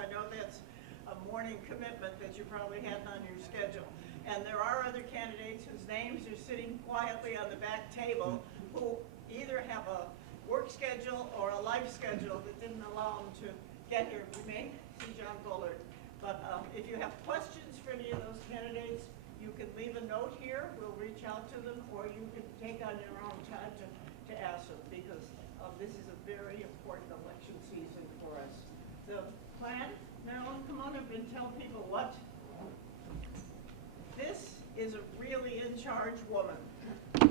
I know that's a morning commitment that you probably had on your schedule. And there are other candidates whose names are sitting quietly on the back table who either have a work schedule or a life schedule that didn't allow them to get here. We may see John Bullard. But if you have questions for any of those candidates, you can leave a note here. We'll reach out to them, or you can take on your own time to ask them, because this is a very important election season for us. The plan, Marilyn, come on up and tell people what. This is a really in-charge woman.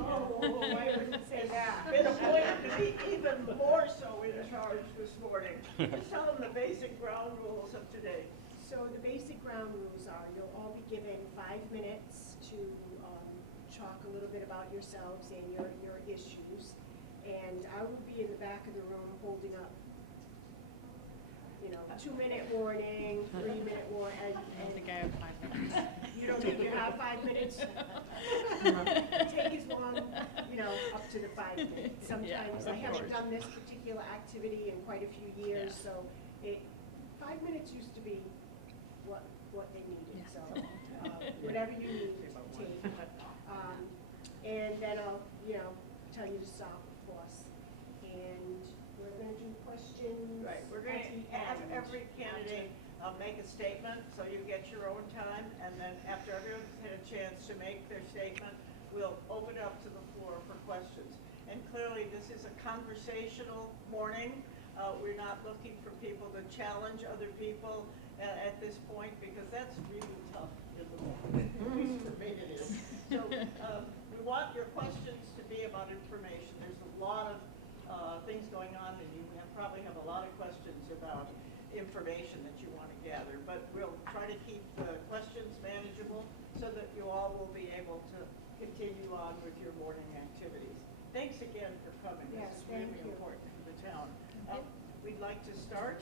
Oh, I wouldn't say that. Been appointed to be even more so in charge this morning. Just tell them the basic ground rules of today. So the basic ground rules are you'll all be given 5 minutes to talk a little bit about yourselves and your issues. And I will be in the back of the room holding up, 2-minute warning, 3-minute warning. I don't think I have 5 minutes. You don't think you have 5 minutes? Take as long, up to the 5 minutes. Sometimes I haven't done this particular activity in quite a few years, so 5 minutes used to be what they needed. So whatever you need to take. And then I'll, tell you to stop, of course. And we're going to do questions. Right, we're going to have every candidate make a statement, so you get your own time, and then after everyone's had a chance to make their statement, we'll open it up to the floor for questions. And clearly, this is a conversational morning. We're not looking for people to challenge other people at this point, because that's really tough in the morning. At least for me it is. So we want your questions to be about information. There's a lot of things going on, and you probably have a lot of questions about information that you want to gather, but we'll try to keep the questions manageable so that you all will be able to continue on with your morning activities. Thanks again for coming. Yes, this is thank really you. important for the town. We'd like to start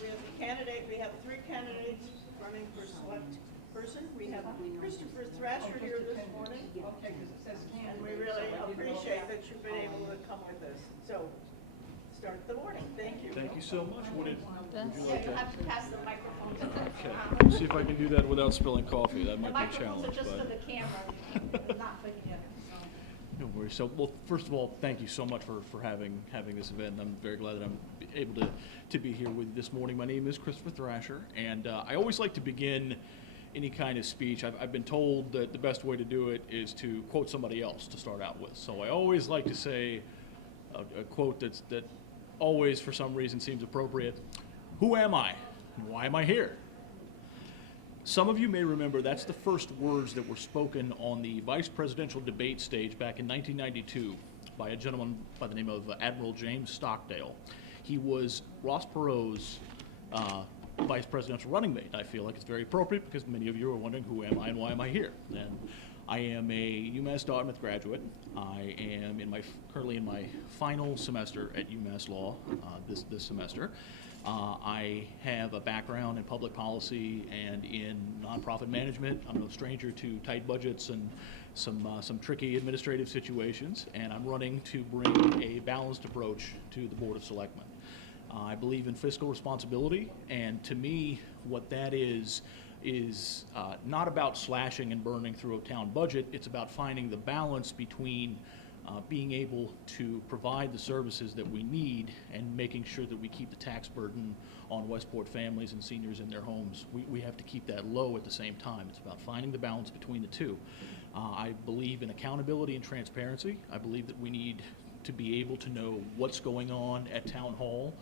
with the candidate. We have 3 candidates running for select person. We have Christopher Thrasher here this morning. Okay, because it says And we really appreciate that you've been able to come with us. So, start the morning. Thank you. Thank you so much. Would you Yeah, like you to? have to pass the microphone to them. Okay. Let's see if I can do that without spilling coffee. That The might be a microphones are challenge. just for But the camera, not for you. no worries. So, well, first of all, thank you so much for having this event. I'm very glad that I'm able to be here with you this morning. My name is Christopher Thrasher, and I always like to begin any kind of speech. I've been told that the best way to do it is to quote somebody else to start out with. So I always like to say a quote that always, for some reason, seems appropriate. Who am I? And why am I here? Some of you may remember that's the first words that were spoken on the vice presidential debate stage back in 1992 by a gentleman by the name of Admiral James Stockdale. He was Ross Perot's vice presidential running mate. I feel like it's very appropriate because many of you are wondering who am I and why am I here. And I am a UMass Dartmouth graduate. I am currently in my final semester at UMass Law this semester. I have a background in public policy and in nonprofit management. I'm no stranger to tight budgets and some tricky administrative situations, and I'm running to bring a balanced approach to the Board of Selectmen. I believe in fiscal responsibility, and to me, what that is not about slashing and burning through a town budget. It's about finding the balance between being able to provide the services that we need and making sure that we keep the tax burden on Westport families and seniors in their homes. We have to keep that low at the same time. It's about finding the balance between the two. I believe in accountability and transparency. I believe that we need to be able to know what's going on at Town Hall,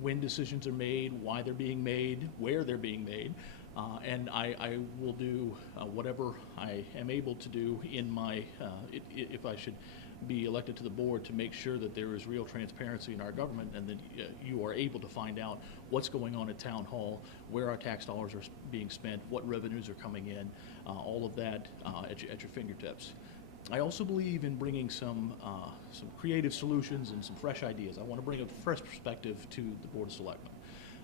when decisions are made, why they're being made, where they're being made. And I will do whatever I am able to do in my, if I should be elected to the board, to make sure that there is real transparency in our government and that you are able to find out what's going on at Town Hall, where our tax dollars are being spent, what revenues are coming in, all of that at your fingertips. I also believe in bringing some creative solutions and some fresh ideas. I want to bring a fresh perspective to the Board of Selectmen.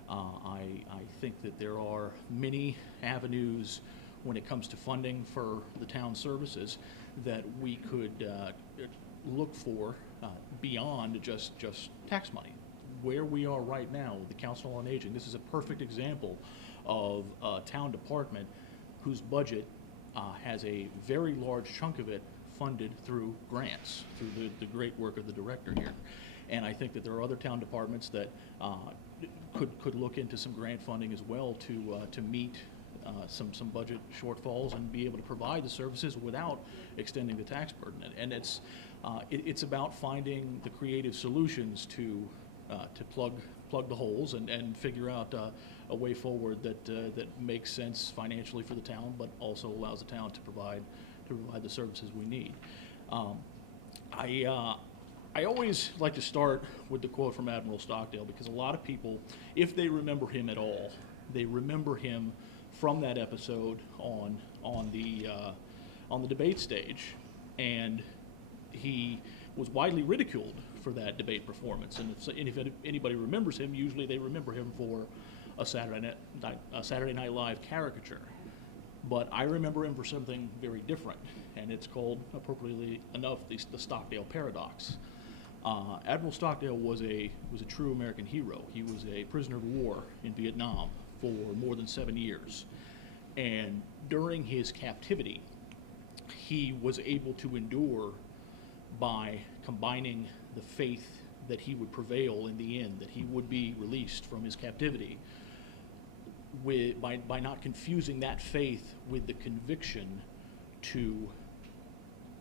I think that there are many avenues when it comes to funding for the town services that we could look for beyond just tax money. where we are right now, the Council on Aging, this is a perfect example of a town department whose budget has a very large chunk of it funded through grants, through the great work of the director here. And I think that there are other town departments that could look into some grant funding as well to meet some budget shortfalls and be able to provide the services without extending the tax burden. And it's about finding the creative solutions to plug the holes and figure out a way forward that makes sense financially for the town, but also allows the town to provide the services we need. I always like to start with the quote from Admiral Stockdale, because a lot of people, if they remember him at all, they remember him from that episode on the debate stage, and he was widely ridiculed for that debate performance. And if anybody remembers him, usually they remember him for a Saturday Night Live caricature. But I remember him for something very different, and it's called, appropriately enough, the Stockdale paradox. Admiral Stockdale was a true American hero. He was a prisoner of war in Vietnam for more than 7 years. And during his captivity, he was able to endure by combining the faith that he would prevail in the end, that he would be released from his captivity, by not confusing that faith with the conviction to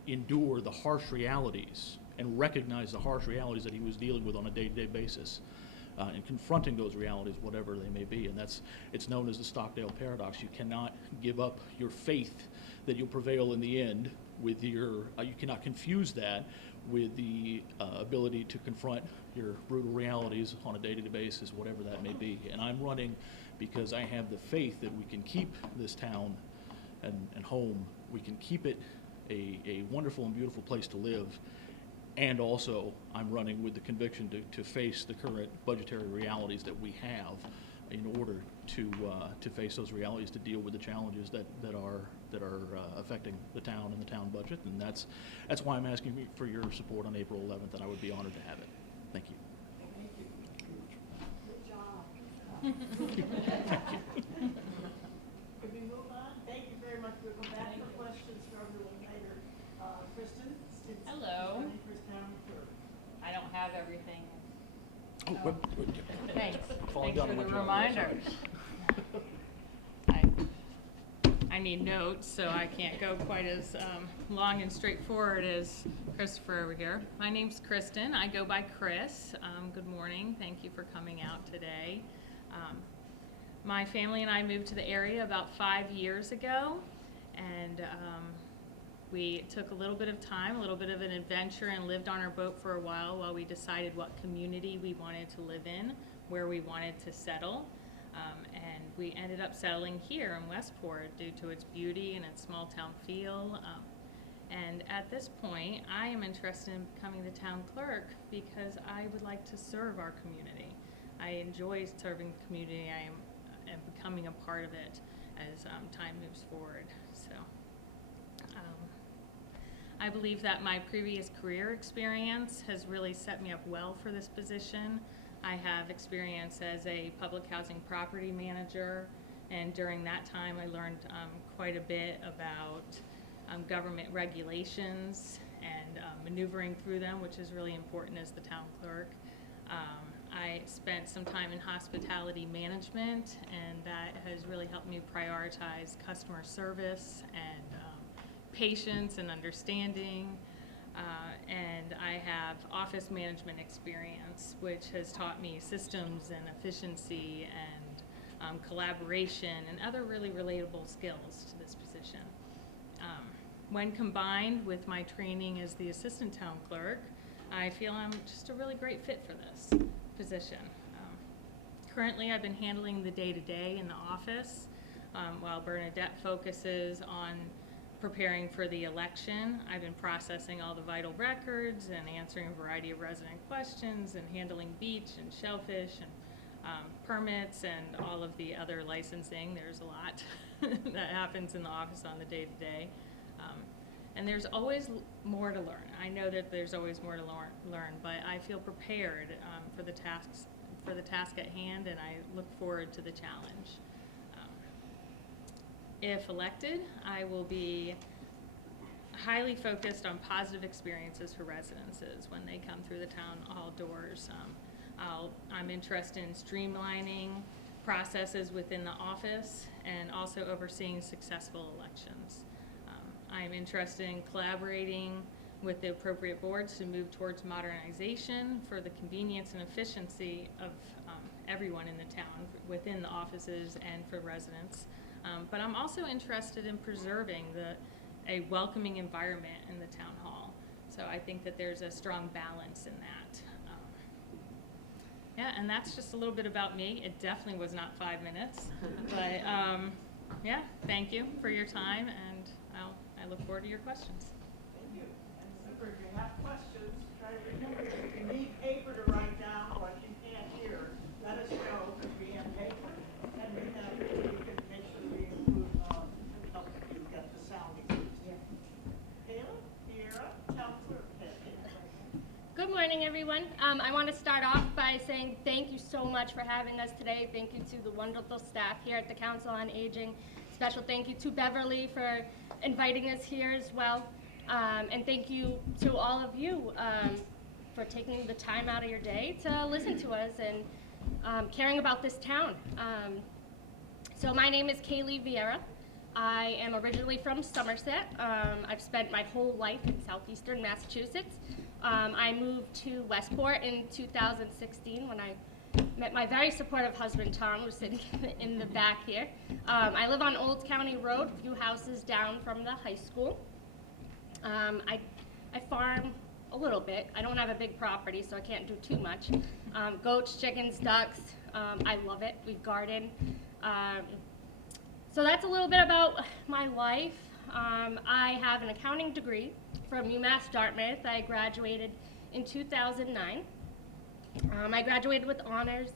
endure the harsh realities and recognize the harsh realities that he was dealing with on a day-to-day basis, and confronting those realities, whatever they may be. And it's known as the Stockdale paradox. You cannot give up your faith that you'll prevail in the end with you cannot confuse that with the ability to confront your brutal realities on a day-to-day basis, whatever that may be. And I'm running because I have the faith that we can keep this town and home, we can keep it a wonderful and beautiful place to live. And also, I'm running with the conviction to face the current budgetary realities that we have in order to face those realities, to deal with the challenges that are affecting the town and the town budget. And that's why I'm asking for your support on April 11th, and I would be honored to have it. Thank you. Good job. Could we move on? Thank you very much. We'll go back for questions for everyone later. Kristen? Hello. Running for town clerk. I don't have everything. Oh, Thanks. Falling Thanks down for on the my job. reminder. I need notes, so I can't go quite as long and straightforward as Christopher over here. My name's Kristen. I go by Chris. Good morning. Thank you for coming out today. My family and I moved to the area about 5 years ago, and we took a little bit of time, a little bit of an adventure, and lived on our boat for a while we decided what community we wanted to live in, where we wanted to settle. And we ended up settling here in Westport due to its beauty and its small town feel. And at this point, I am interested in becoming the town clerk because I would like to serve our community. I enjoy serving the community. I am becoming a part of it as time moves forward. So I believe that my previous career experience has really set me up well for this position. I have experience as a public housing property manager, and during that time I learned quite a bit about government regulations and maneuvering through them, which is really important as the town clerk. I spent some time in hospitality management, and that has really helped me prioritize customer service and patience and understanding. And I have office management experience, which has taught me systems and efficiency and collaboration and other really relatable skills to this position. When combined with my training as the assistant town clerk, I feel I'm just a really great fit for this position. Currently, I've been handling the day-to-day in the office, while Bernadette focuses on preparing for the election. I've been processing all the vital records and answering a variety of resident questions and handling beach and shellfish and permits and all of the other licensing. There's a lot that happens in the office on the day-to-day. And there's always more to learn. I know that there's always more to learn, but I feel prepared for the task at hand, and I look forward to the challenge. If elected, I will be highly focused on positive experiences for residences when they come through the town hall doors. I'm interested in streamlining processes within the office and also overseeing successful elections. I'm interested in collaborating with the appropriate boards to move towards modernization for the convenience and efficiency of everyone in the town, within the offices and for residents. But I'm also interested in preserving a welcoming environment in the town hall. So I think that there's a strong balance in that. Yeah, and that's just a little bit about me. It definitely was not 5 minutes, but yeah, thank you for your time, and I look forward to your questions. Thank you. And remember, if you have questions, try to remember, if you need paper to write down what you can't hear, let us know, because we have paper, and we can make sure we include, help you get the sounding. Kayla, Kiera, town clerk, Kathy. Good morning, everyone. I want to start off by saying thank you so much for having us today. Thank you to the wonderful staff here at the Council on Aging. Special thank you to Beverly for inviting us here as well. And thank you to all of you for taking the time out of your day to listen to us and caring about this town. So my name is Kaylee Vieira. I am originally from Somerset. I've spent my whole life in southeastern Massachusetts. I moved to Westport in 2016 when I met my very supportive husband, Tom, who's sitting in the back here. I live on Old County Road, a few houses down from the high school. I farm a little bit. I don't have a big property, so I can't do too much. Goats, chickens, ducks, I love it. We garden. So that's a little bit about my life. I have an accounting degree from UMass Dartmouth. I graduated in 2009. I graduated with honors.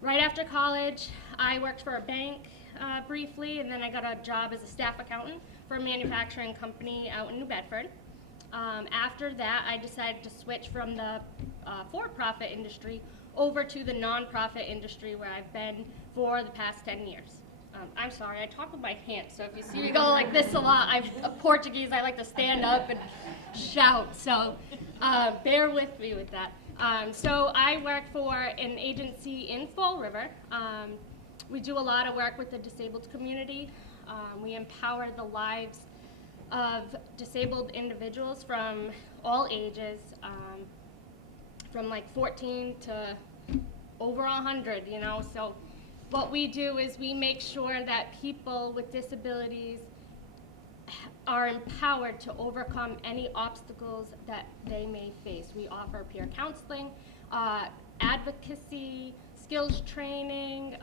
Right after college, I worked for a bank briefly, and then I got a job as a staff accountant for a manufacturing company out in New Bedford. After that, I decided to switch from the for-profit industry over to the nonprofit industry, where I've been for the past 10 years. I'm sorry, I talk with my hands, so if you see me go like this a lot, I'm Portuguese, I like to stand up and shout, so bear with me with that. So I work for an agency in Fall River. We do a lot of work with the disabled community. We empower the lives of disabled individuals from all ages, from like 14 to over 100, you know. So what we do is we make sure that people with disabilities are empowered to overcome any obstacles that they may face. We offer peer counseling, advocacy, skills training,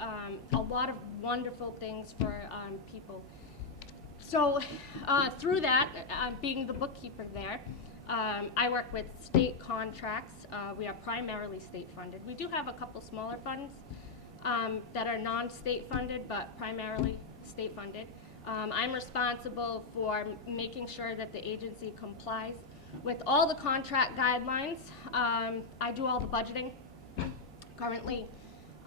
a lot of wonderful things for people. So through that, being the bookkeeper there, I work with state contracts. We are primarily state funded. We do have a couple smaller funds that are non-state funded, but primarily state funded. I'm responsible for making sure that the agency complies with all the contract guidelines. I do all the budgeting currently.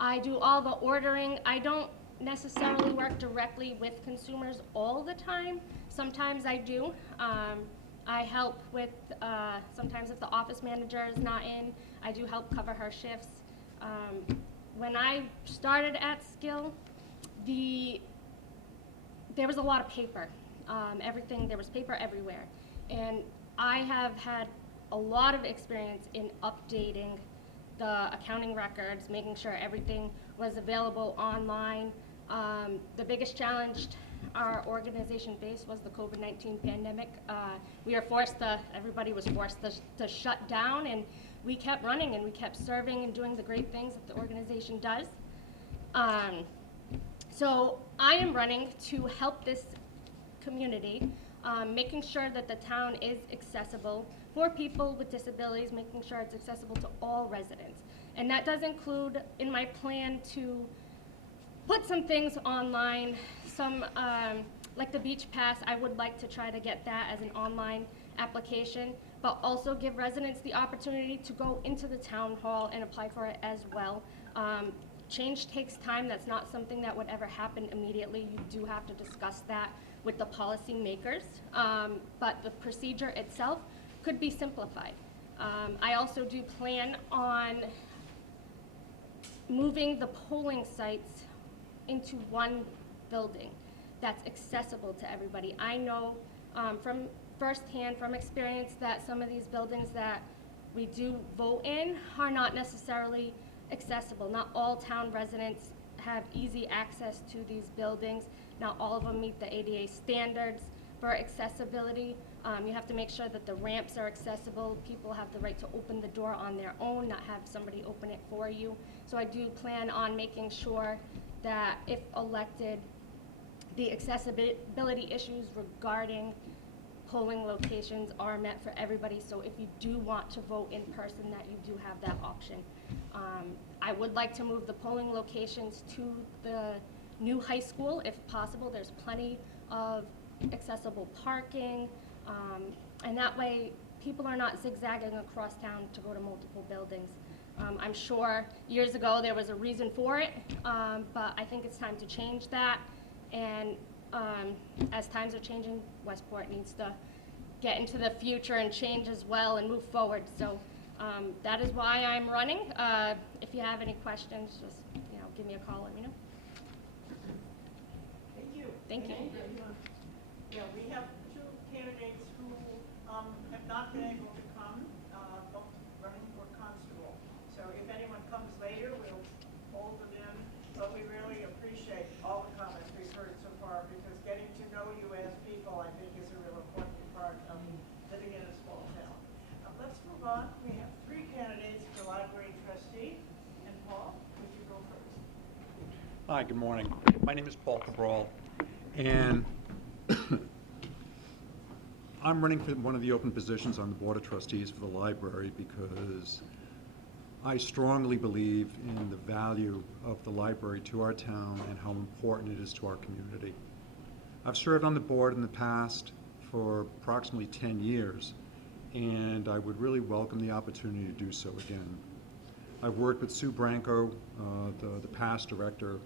I do all the ordering. I don't necessarily work directly with consumers all the time. Sometimes I do. I help with, sometimes if the office manager is not in, I do help cover her shifts. When I started at Skill, there was a lot of paper. There was paper everywhere. And I have had a lot of experience in updating the accounting records, making sure everything was available online. The biggest challenge our organization faced was the COVID-19 pandemic. Everybody was forced to shut down, and we kept running and we kept serving and doing the great things that the organization does. So I am running to help this community, making sure that the town is accessible for people with disabilities, making sure it's accessible to all residents. And that does include in my plan to put some things online, some like the beach pass, I would like to try to get that as an online application, but also give residents the opportunity to go into the town hall and apply for it as well. Change takes time. That's not something that would ever happen immediately. You do have to discuss that with the policy makers, but the procedure itself could be simplified. I also do plan on moving the polling sites into one building that's accessible to everybody. I know from firsthand, from experience, that some of these buildings that we do vote in are not necessarily accessible. Not all town residents have easy access to these buildings. Not all of them meet the ADA standards for accessibility. You have to make sure that the ramps are accessible. People have the right to open the door on their own, not have somebody open it for you. So I do plan on making sure that if elected, the accessibility issues regarding polling locations are met for everybody. So if you do want to vote in person, that you do have that option. I would like to move the polling locations to the new high school if possible. There's plenty of accessible parking, and that way people are not zigzagging across town to go to multiple buildings. I'm sure years ago there was a reason for it, but I think it's time to change that. And as times are changing, Westport needs to get into the future and change as well and move forward. So that is why I'm running. If you have any questions, just give me a call. Let me know. Thank you. Thank you. Yeah, we have two candidates who have not been able to come, both running for constable. So if anyone comes later, we'll hold them in. But we really appreciate all the comments we've heard so far, because getting to know you as people, I think, is a real important part of living in a small town. Let's move on. We have three candidates for library trustee. And Paul, would you go first? Hi, good morning. My name is Paul Cabral, and I'm running for one of the open positions on the Board of Trustees for the library because I strongly believe in the value of the library to our town and how important it is to our community. I've served on the board in the past for approximately 10 years, and I would really welcome the opportunity to do so again. I've worked with Sue Branco, the past director,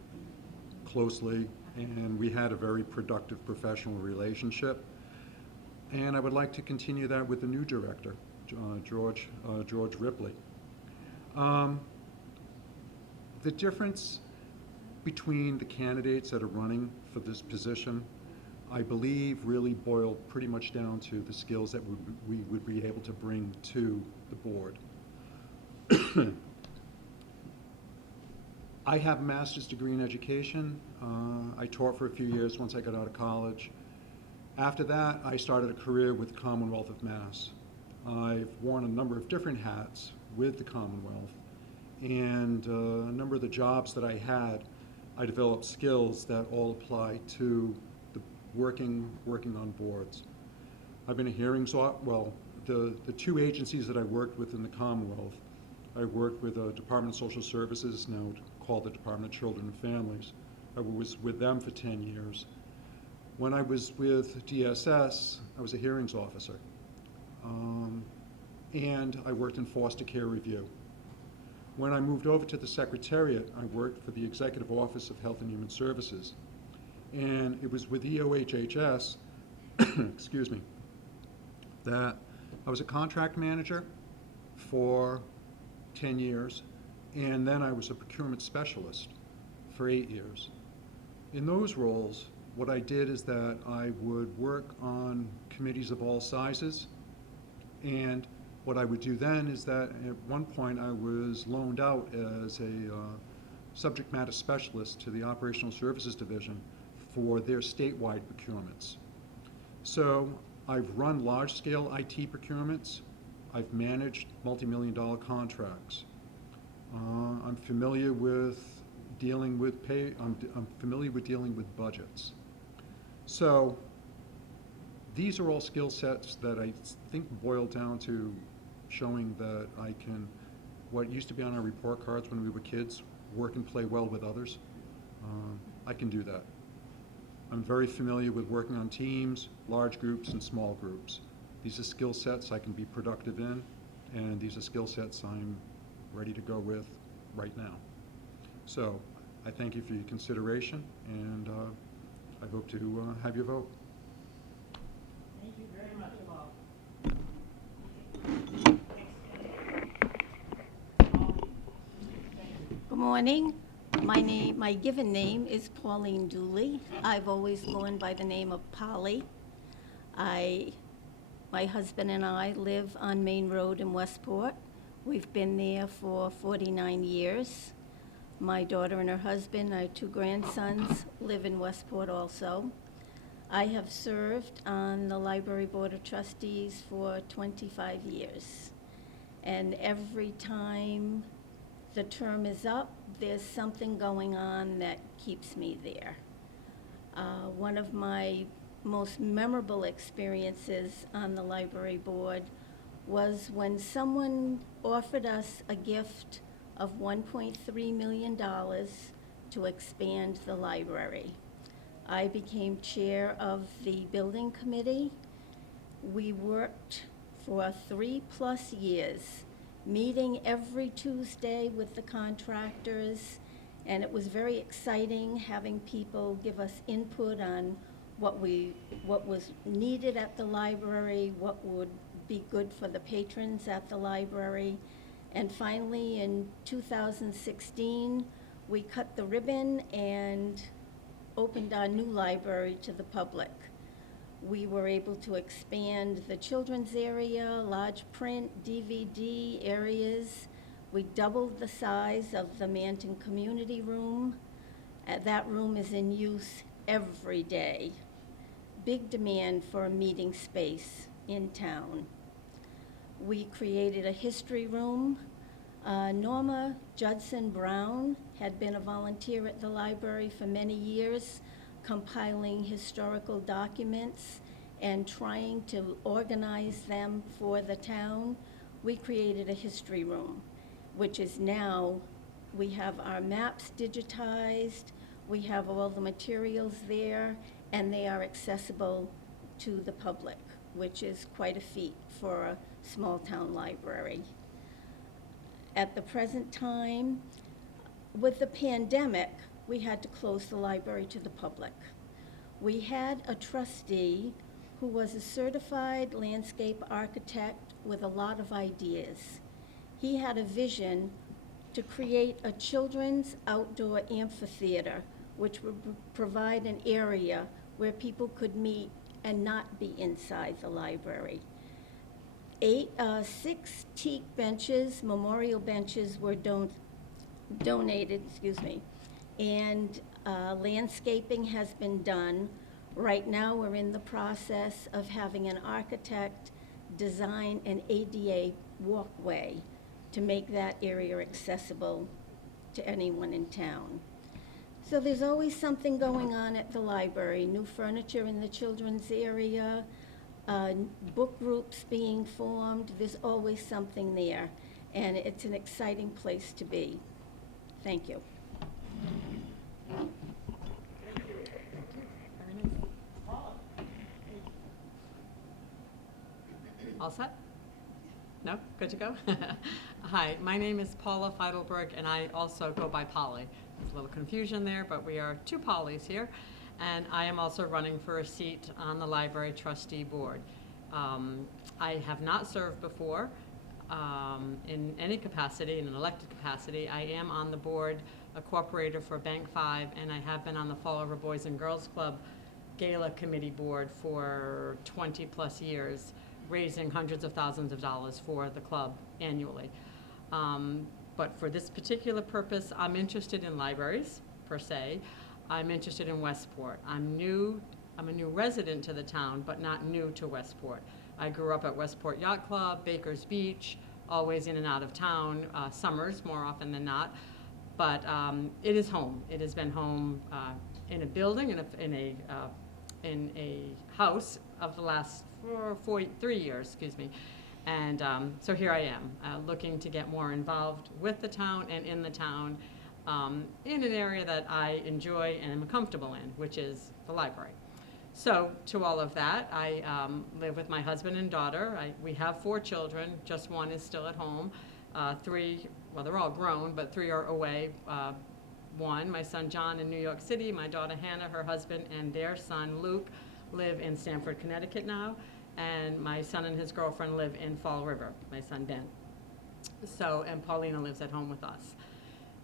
closely, and we had a very productive professional relationship. And I would like to continue that with the new director, George Ripley. The difference between the candidates that are running for this position, I believe, really boil pretty much down to the skills that we would be able to bring to the board. I have a master's degree in education. I taught for a few years once I got out of college. After that, I started a career with the Commonwealth of Mass. I've worn a number of different hats with the Commonwealth, and a number of the jobs that I had, I developed skills that all apply to the working on boards. I've been a hearings the two agencies that I worked with in the Commonwealth, I worked with the Department of Social Services, now called the Department of Children and Families. I was with them for 10 years. When I was with DSS, I was a hearings officer. And I worked in foster care review. When I moved over to the Secretariat, I worked for the Executive Office of Health and Human Services. And it was with EOHHS, excuse me, that I was a contract manager for 10 years, and then I was a procurement specialist for 8 years. In those roles, what I did is that I would work on committees of all sizes, and what I would do then is that at one point I was loaned out as a subject matter specialist to the Operational Services Division for their statewide procurements. So I've run large-scale IT procurements. I've managed multi-million-dollar contracts. I'm familiar with dealing with I'm familiar with dealing with budgets. So these are all skill sets that I think boil down to showing that I can, what used to be on our report cards when we were kids, work and play well with others. I can do that. I'm very familiar with working on teams, large groups, and small groups. These are skill sets I can be productive in, and these are skill sets I'm ready to go with right now. So I thank you for your consideration, and I hope to have your vote. Thank you very much, Bob. Good morning. My given name is Pauline Dooley. I've always gone by the name of Polly. My husband and I live on Main Road in Westport. We've been there for 49 years. My daughter and her husband, our 2 grandsons, live in Westport also. I have served on the Library Board of Trustees for 25 years. And every time the term is up, there's something going on that keeps me there. One of my most memorable experiences on the library board was when someone offered us a gift of $1.3 million to expand the library. I became chair of the building committee. We worked for 3+ years, meeting every Tuesday with the contractors, and it was very exciting having people give us input on what was needed at the library, what would be good for the patrons at the library. And finally, in 2016, we cut the ribbon and opened our new library to the public. We were able to expand the children's area, large print, DVD areas. We doubled the size of the Manton Community Room. That room is in use every day. Big demand for a meeting space in town. We created a history room. Norma Judson Brown had been a volunteer at the library for many years, compiling historical documents and trying to organize them for the town. We created a history room, which is now, we have our maps digitized, we have all the materials there, and they are accessible to the public, which is quite a feat for a small town library. At the present time, with the pandemic, we had to close the library to the public. We had a trustee who was a certified landscape architect with a lot of ideas. He had a vision to create a children's outdoor amphitheater, which would provide an area where people could meet and not be inside the library. 6 teak benches, memorial benches were donated, and landscaping has been done. Right now, we're in the process of having an architect design an ADA walkway to make that area accessible to anyone in town. So there's always something going on at the library, new furniture in the children's area, book groups being formed. There's always something there, and it's an exciting place to be. Thank you. All set? No? Good to go? Hi, my name is Paula Feidelberg, and I also go by Polly. There's a little confusion there, but we are 2 Pollys here, and I am also running for a seat on the library trustee board. I have not served before in any capacity, in an elected capacity. I am on the board, a cooperator for Bank 5, and I have been on the Fall River Boys and Girls Club Gala Committee board for 20+ years, raising hundreds of thousands of dollars for the club annually. But for this particular purpose, I'm interested in libraries, per se. I'm interested in Westport. I'm a new resident to the town, but not new to Westport. I grew up at Westport Yacht Club, Baker's Beach, always in and out of town, summers more often than not. But it is home. It has been home in a building, in a house of the last 3 years, And so here I am, looking to get more involved with the town and in the town, in an area that I enjoy and am comfortable in, which is the library. So to all of that, I live with my husband and daughter. We have 4 children, just one is still at home. 3, well, they're all grown, but 3 are away. One, my son John in New York City, my daughter Hannah, her husband, and their son Luke live in Stamford, Connecticut now. And my son and his girlfriend live in Fall River, my son Ben. So, and Paulina lives at home with us.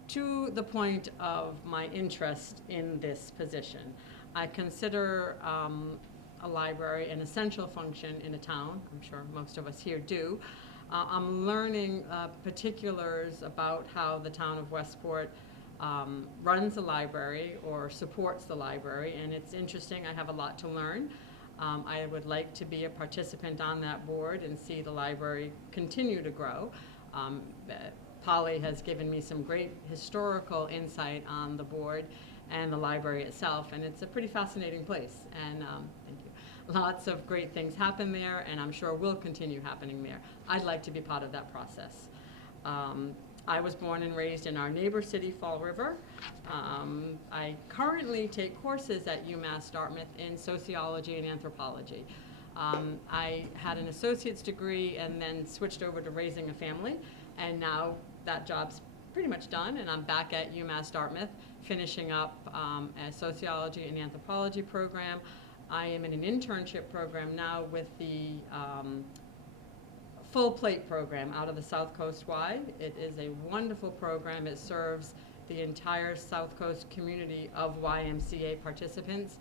To the point of my interest in this position, I consider a library an essential function in a town. I'm sure most of us here do. I'm learning particulars about how the town of Westport runs the library or supports the library, and it's interesting. I have a lot to learn. I would like to be a participant on that board and see the library continue to grow. Polly has given me some great historical insight on the board and the library itself, and it's a pretty fascinating place. And thank you. Lots of great things happen there, and I'm sure will continue happening there. I'd like to be part of that process. I was born and raised in our neighbor city, Fall River. I currently take courses at UMass Dartmouth in sociology and anthropology. I had an associate's degree and then switched over to raising a family, and now that job's pretty much done, and I'm back at UMass Dartmouth finishing up a sociology and anthropology program. I am in an internship program now with the Full Plate program out of the South Coast wide. It is a wonderful program. It serves the entire South Coast community of YMCA participants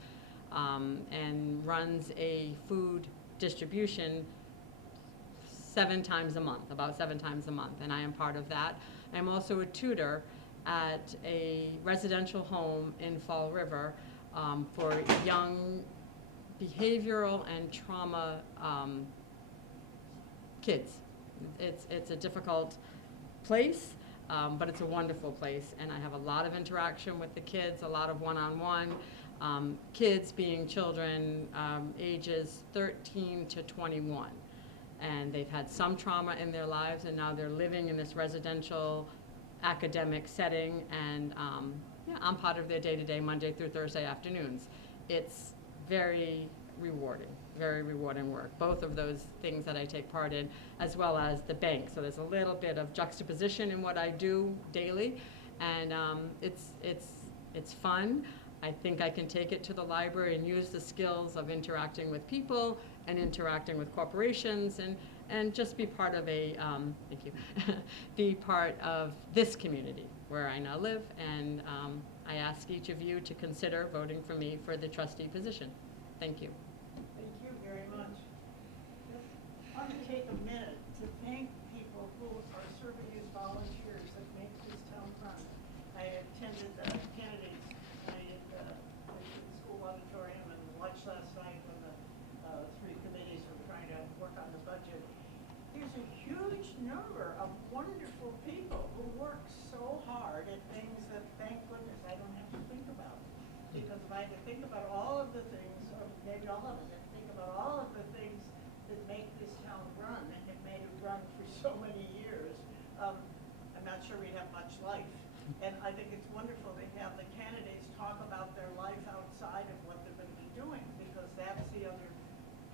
and runs a food distribution 7 times a month, about 7 times a month, and I am part of that. I'm also a tutor at a residential home in Fall River for young behavioral and trauma kids. It's a difficult place, but it's a wonderful place, and I have a lot of interaction with the kids, a lot of one-on-one. Kids being children ages 13 to 21. And they've had some trauma in their lives, and now they're living in this residential academic setting, and yeah, I'm part of their day-to-day Monday through Thursday afternoons. It's very rewarding work. Both of those things that I take part in, as well as the bank. So there's a little bit of juxtaposition in what I do daily, and it's fun. I think I can take it to the library and use the skills of interacting with people and interacting with corporations and just be part of a, thank you, be part of this community where I now live. And I ask each of you to consider voting for me for the trustee position. Thank you. Thank you very much. I want to take a minute to thank people who are serving as volunteers that make this town run. I attended the candidates night at the school auditorium and watched last night when the 3 committees were trying to work on the budget. There's a huge number of wonderful people who work so hard at things that, thank goodness, I don't have to think about. Because if I had to think about all of the things, or maybe all of it, I think about all of the things that make this town run, and it made it run for so many years, I'm not sure we'd have much life. And I think it's wonderful to have the candidates talk about their life outside of what they're going to be doing, because that's the other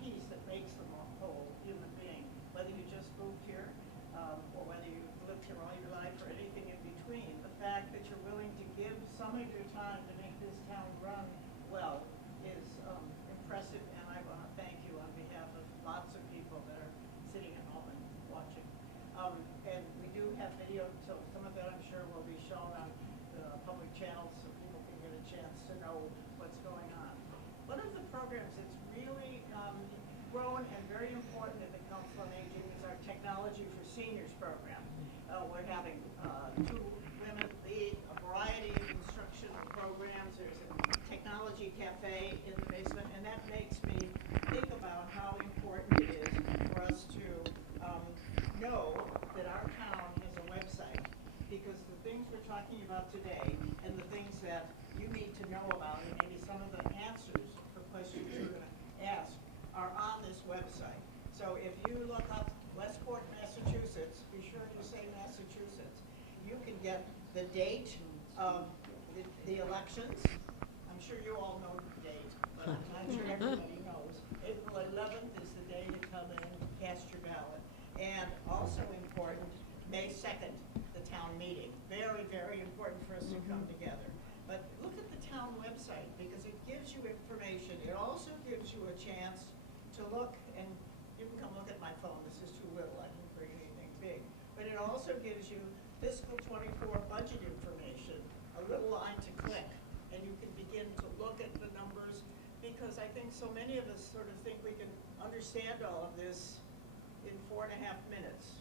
piece that makes them a whole human being. Whether you just moved here, or whether you've lived here all your life, or anything in between, the fact that you're willing to give some of your time to make this town run well is impressive, and I want to thank you on behalf of lots of people that are sitting at home and watching. And we do have video, so some of that I'm sure will be shown on the public channels so people can get a chance to know what's going on. One of the programs that's really grown and very important in the Council on Aging is our Technology for Seniors program. We're having 2 women lead a variety of instructional programs. There's a technology cafe in the basement, and that makes me think about how important it is for us to know that our town has a website, because the things we're talking about today and the things that you need to know about, and maybe some of the answers for questions you're going to ask, are on this website. So if you look up Westport, Massachusetts, be sure you say Massachusetts. You can get the date of the elections. I'm sure you all know the date. but I'm sure everybody knows. April 11th is the day to come and cast your ballot. And also important, May 2nd, the town meeting. Very, very important for us to come together. But look at the town website, because it gives you information. It also gives you a chance to look, and you can come look at my phone. This is too little. I didn't bring anything big. But it also gives you fiscal 24 budget information, a little line to click, and you can begin to look at the numbers, because I think so many of us sort of think we can understand all of this in 4.5 minutes.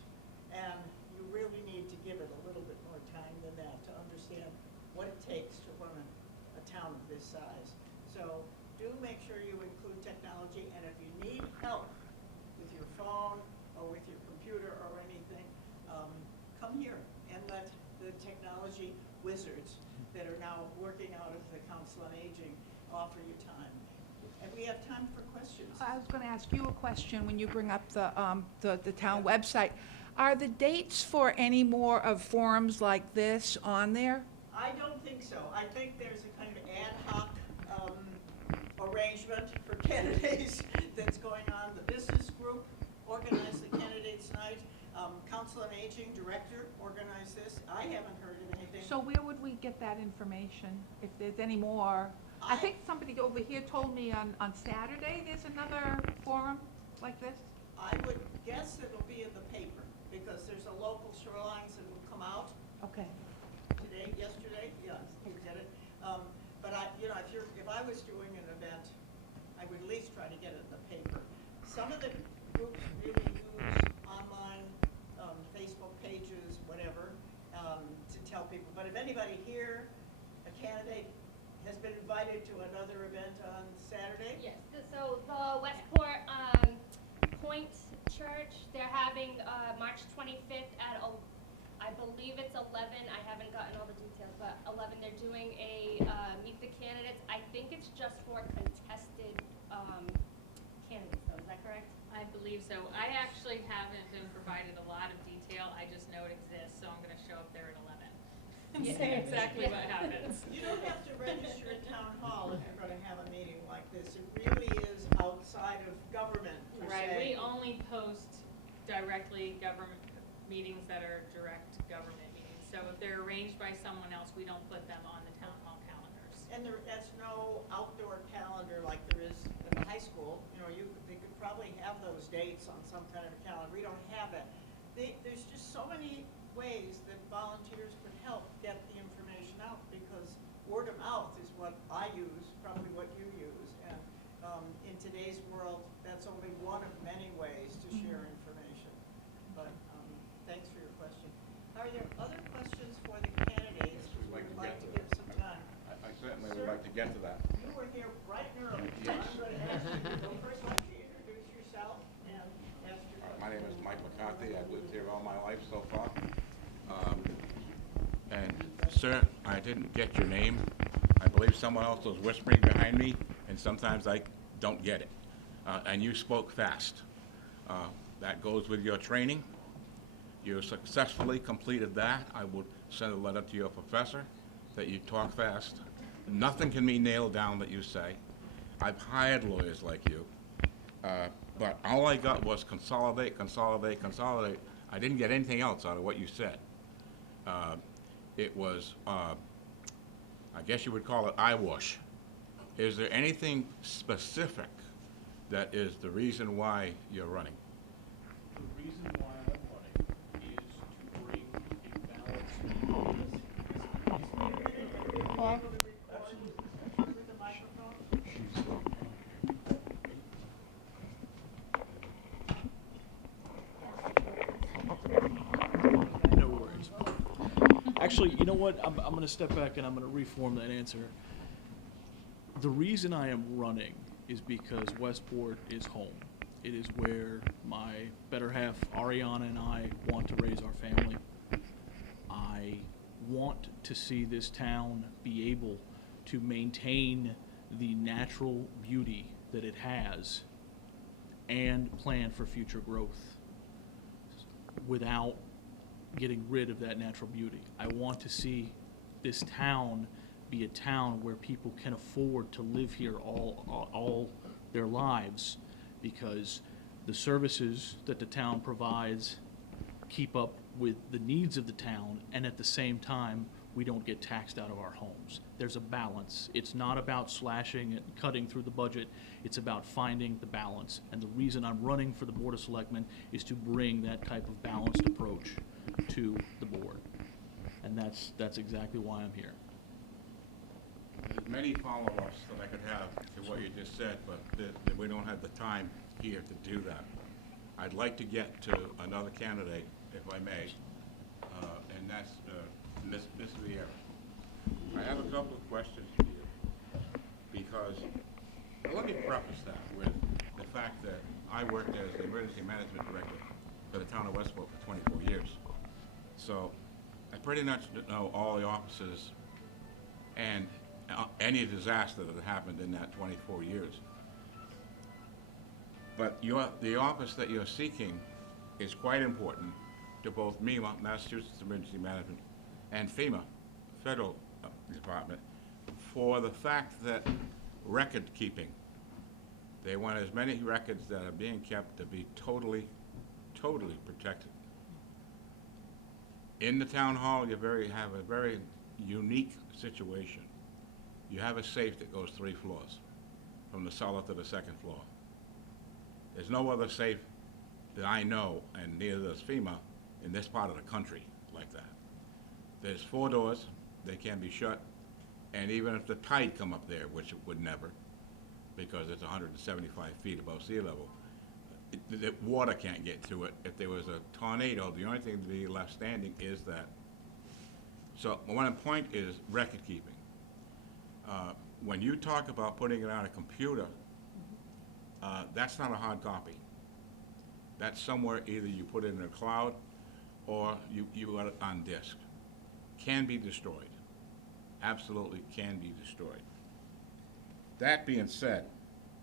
And you really need to give it a little bit more time than that to understand what it takes to run a town of this size. So do make sure you include technology, and if you need help with your phone or with your computer or anything, come here and let the technology wizards that are now working out of the Council on Aging offer you time. And we have time for questions. I was going to ask you a question when you bring up the town website. Are the dates for any more of forums like this on there? I don't think so. I think there's a kind of ad hoc arrangement for candidates that's going on. The business group organized the candidates night. Council on Aging director organized this. I haven't heard of anything. So where would we get that information, if there's any more? I think somebody over here told me on Saturday there's another forum like this. I would guess it'll be in the paper, because there's a local shorelines that will come out Okay. today, yesterday, yeah, you did it. But if I was doing an event, I would at least try to get it in the paper. Some of the groups really use online, Facebook pages, whatever, to tell people. But if anybody here, a candidate, has been invited to another event on Saturday? Yes, so the Westport Point Church, they're having March 25th at, I believe it's 11, I haven't gotten all the details, but 11, they're doing a Meet the Candidates. I think it's just for contested candidates, though, is that correct? I believe so. I actually haven't been provided a lot of detail. I just know it exists, so I'm going to show up there at 11 and say exactly what happens. You don't have to register at town hall if you're gonna have a meeting like this. It really is outside of government, per Right, se. we only post directly government meetings that are direct government meetings. So if they're arranged by someone else, we don't put them on the town hall calendars. And that's no outdoor calendar like there is in the high school. They could probably have those dates on some kind of a calendar. We don't have it. There's just so many ways that volunteers could help get the information out, because word of mouth is what I use, probably what you use. And in today's world, that's only one of many ways to share information. But thanks for your question. Are there other questions for the candidates who would like to give some time? I certainly would like to get to that. You were here bright and early. So I'm going to ask you to go first. Why don't you introduce yourself and ask your question? My name is Mike McCarthy. I've lived here all my life so far. And sir, I didn't get your name. I believe someone else was whispering behind me, and sometimes I don't get it. And you spoke fast. That goes with your training. You successfully completed that. I would send a letter to your professor that you talk fast. Nothing can be nailed down that you say. I've hired lawyers like you. But all I got was consolidate, consolidate, consolidate. I didn't get anything else out of what you said. It was, I guess you would call it eyewash. Is there anything specific that is the reason why you're running? The reason why I'm running is to bring a balance. With the microphone? No worries. Actually, you know what? I'm going to step back and I'm going to reform that answer. The reason I am running is because Westport is home. It is where my better half, Ariana, and I want to raise our family. I want to see this town be able to maintain the natural beauty that it has and plan for future growth without getting rid of that natural beauty. I want to see this town be a town where people can afford to live here all their lives, because the services that the town provides keep up with the needs of the town, and at the same time, we don't get taxed out of our homes. There's a balance. It's not about slashing and cutting through the budget. It's about finding the balance. And the reason I'm running for the Board of Selectmen is to bring that type of balanced approach to the board. And that's exactly why I'm here. There's many follow-ups that I could have to what you just said, but we don't have the time here to do that. I'd like to get to another candidate, if I may, and that's Ms. Vieira. I have a couple of questions for you, because, let me preface that with the fact that I worked as the emergency management director for the town of Westport for 24 years. So I pretty much know all the officers and any disaster that happened in that 24 years. But the office that you're seeking is quite important to both MEMA, Massachusetts Emergency Management, and FEMA, Federal Department, for the fact that record keeping, they want as many records that are being kept to be totally protected. In the town hall, you have a very unique situation. You have a safe that goes 3 floors, from the cellar to the 2nd floor. There's no other safe that I know, and neither does FEMA, in this part of the country like that. There's 4 doors, they can be shut, and even if the tide come up there, which it would never, because it's 175 feet above sea level, the water can't get through it. If there was a tornado, the only thing to be left standing is that. So one point is record keeping. When you talk about putting it on a computer, that's not a hard copy. That's somewhere, either you put it in a cloud or you got it on disk. Can be destroyed. Absolutely can be destroyed. That being said,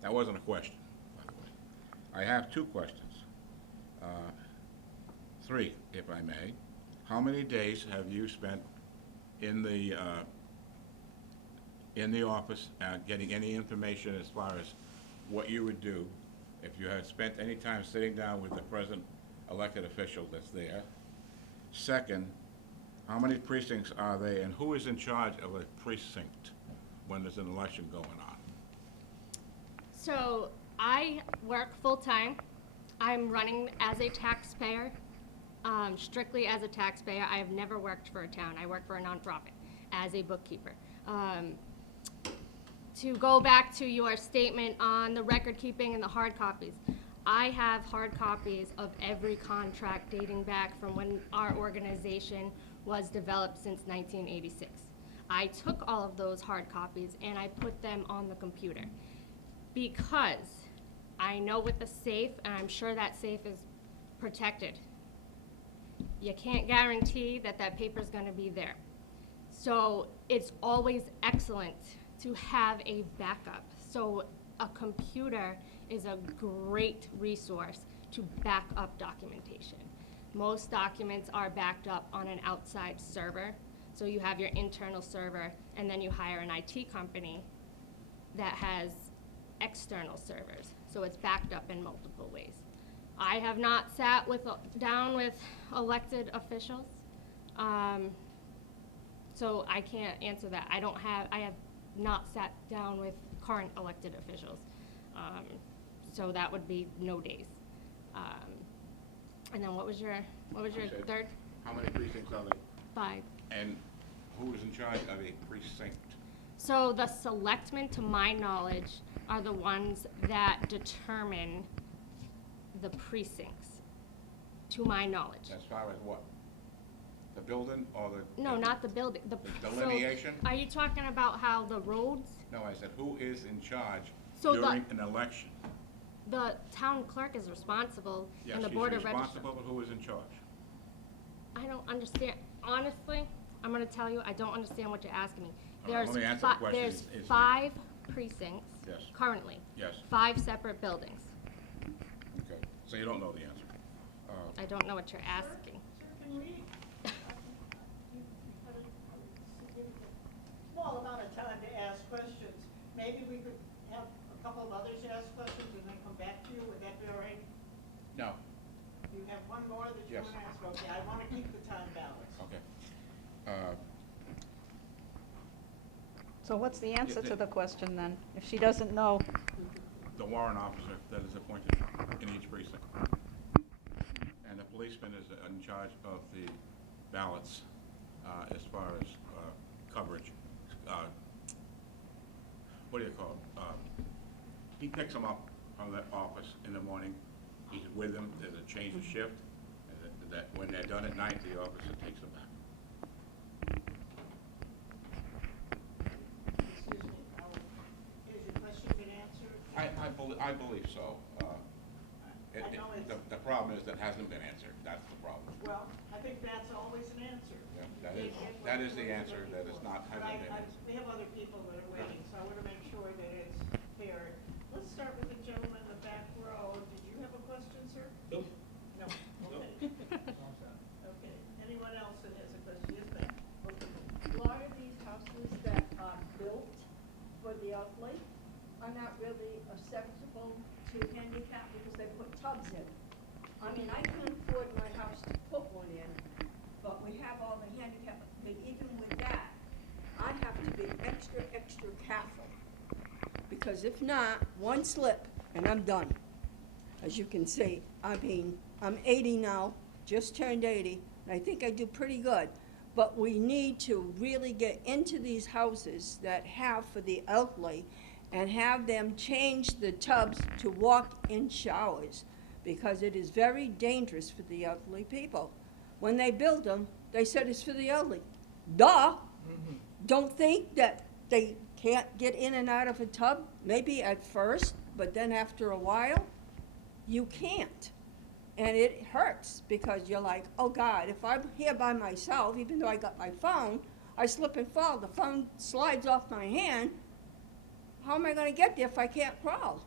that wasn't a question, by the way. I have 2 questions. 3, if I may. How many days have you spent in the office getting any information as far as what you would do if you had spent any time sitting down with the present elected official that's there? Second, how many precincts are they, and who is in charge of a precinct when there's an election going on? So I work full-time. I'm running as a taxpayer, strictly as a taxpayer. I have never worked for a town. I work for a nonprofit as a bookkeeper. To go back to your statement on the record keeping and the hard copies, I have hard copies of every contract dating back from when our organization was developed since 1986. I took all of those hard copies and I put them on the computer because I know with the safe, and I'm sure that safe is protected, you can't guarantee that that paper's gonna be there. So it's always excellent to have a backup. So a computer is a great resource to back up documentation. Most documents are backed up on an outside server. So you have your internal server, and then you hire an IT company that has external servers. So it's backed up in multiple ways. I have not sat down with elected officials, so I can't answer that. I have not sat down with current elected officials, so that would be no days. And then what was your said, third? How many precincts are there? 5. And who is in charge of a precinct? So the selectmen, to my knowledge, are the ones that determine the precincts, to my knowledge. As far as what? The building or the? No, not the building. The delineation? So, are you talking about how the roads? No, I said, who is in charge So during an election? The town clerk is responsible, Yes, and the she's board of registrar. responsible, but who is in charge? I don't understand. Honestly, I'm going to tell you, I don't understand what you're asking me. All right, let me answer the question. There's Is- 5 precincts Yes. currently. Yes. 5 separate buildings. Okay, so you don't know the answer. I don't know what you're asking. Small amount Yeah, I want to keep the time balanced. Okay. So what's the answer Yeah, to the question then? If she doesn't know, The warrant officer that is appointed in each precinct. And the policeman is in charge of the ballots as far as coverage. What do you call it? He picks them up from the office in the morning. He's with them. There's a change of shift. And that when they're done at night, the officer takes them back. Excuse me, has your question been answered? I believe so. I know it's- The problem is that hasn't been answered. That's the problem. Well, I think that's always an answer. Yeah, that You is- get what that you're is the answer, looking that is for. not- But hasn't been answered. we have other people that are waiting, so I want to make sure that it's fair. Let's start with the gentleman in the back row. Did you have a question, sir? Nope. No? Okay. Okay. Anyone else that has a question? Yes, ma'am. A lot of these houses that are built for the elderly are not really acceptable to handicap because they put tubs in. I mean, I can afford my house to put one in, but we have all the handicap, but even with that, I have to be extra, extra careful. Because if not, one slip and I'm done. As you can see, I mean, I'm 80 now, just turned 80, and I think I do pretty good. But we need to really get into these houses that have for the elderly and have them change the tubs to walk-in showers because it is very dangerous for the elderly people. When they build them, they said it's for the elderly. Duh! Don't think that they can't get in and out of a tub, maybe at first, but then after a while, you can't. And it hurts because you're like, oh God, if I'm here by myself, even though I got my phone, I slip and fall, the phone slides off my hand. How am I gonna get there if I can't crawl?